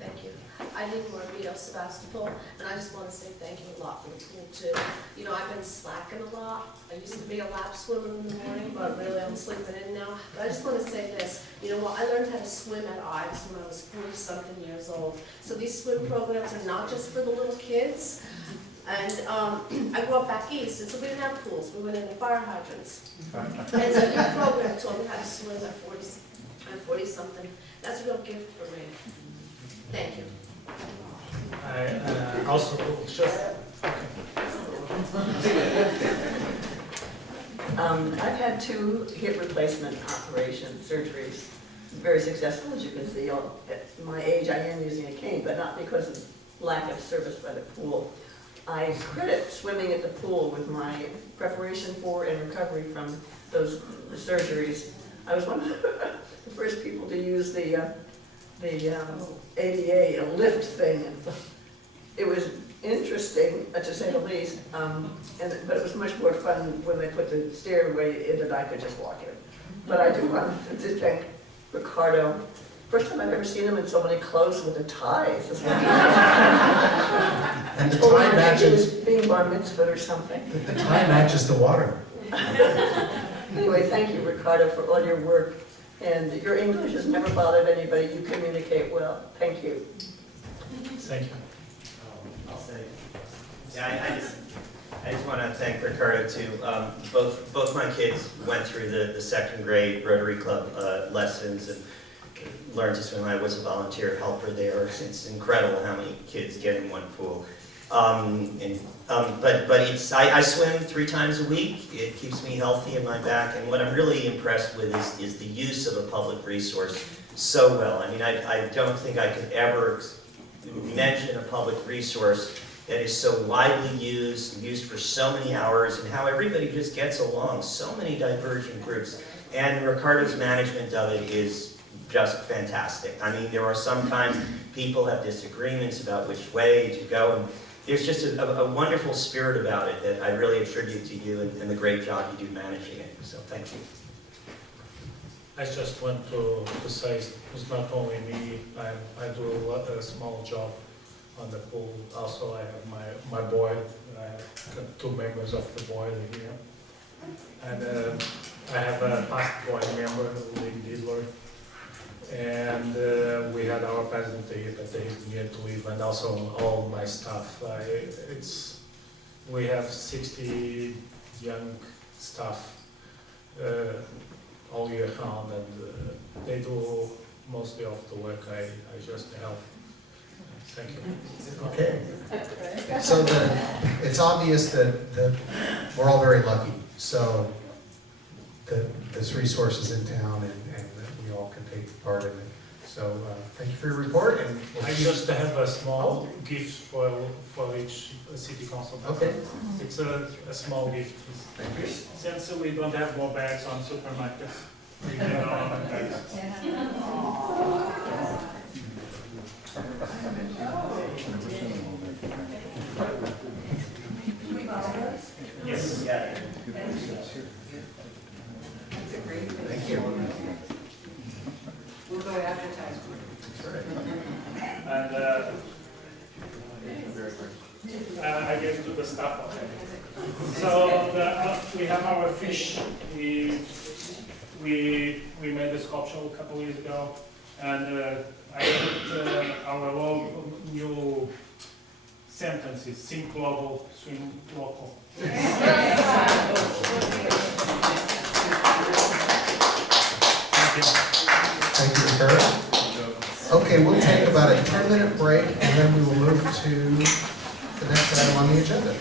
Thank you. I live in Morbito, Sebastopol, and I just want to say thank you a lot for the pool too. You know, I've been slacking a lot. I used to be a lap swimmer in the morning, but really I'm sleeping in now. But I just want to say this. You know what? I learned how to swim at Ives when I was 40-something years old. So these swim programs are not just for the little kids. And I grew up back east, and so we didn't have pools. We went into fire hydrants. And so your program taught me how to swim at 40-something. That's a real gift for me. Thank you. I also just. I've had 2 hip replacement operations, surgeries, very successful, as you can see. At my age, I am using a cane, but not because of lack of service by the pool. I credit swimming at the pool with my preparation for and recovery from those surgeries. I was one of the first people to use the ADA, a lift thing. It was interesting, to say the least, but it was much more fun when they put the stairway in that I could just walk in. But I do want to thank Ricardo. First time I've ever seen him in so many clothes with the ties. And the tie matches. Being bar mitzvah or something. The tie matches the water. Anyway, thank you, Ricardo, for all your work. And your English has never bothered anybody. You communicate well. Thank you. Thank you. I'll say. Yeah, I just want to thank Ricardo too. Both my kids went through the 2nd grade Rotary Club lessons and learned to swim. I was a volunteer helper there. It's incredible how many kids get in one pool. But I swim 3 times a week. It keeps me healthy in my back. And what I'm really impressed with is the use of a public resource so well. I mean, I don't think I could ever mention a public resource that is so widely used for so many hours, and how everybody just gets along, so many divergent groups. And Ricardo's management of it is just fantastic. I mean, there are sometimes people have disagreements about which way to go, and there's just a wonderful spirit about it that I really attribute to you and the great job you do managing it. So thank you. I just want to say it's not only me. I do a small job on the pool. Also, I have my board. I have 2 members of the board here, and I have a past board member, Lee Diddler, and we had our president here, but he's near to leave, and also all my staff. We have 60 young staff all year round, and they do mostly of the work I just help. Thank you. Okay. So it's obvious that we're all very lucky, so that this resource is in town and that we all can take part in it. So thank you for your report, and I just have a small gift for each city council member. Okay. It's a small gift. Thank you. Since we don't have more bags on supermarkets, we can our own bags. Yes. Thank you. We'll go advertise. And I get to the stuff of it. So we have our fish. We made a sculpture a couple years ago, and I put our new sentences: think global, swim local. Thank you, Kurt. Okay, we'll take about a 10-minute break, and then we will move to the next item on the agenda.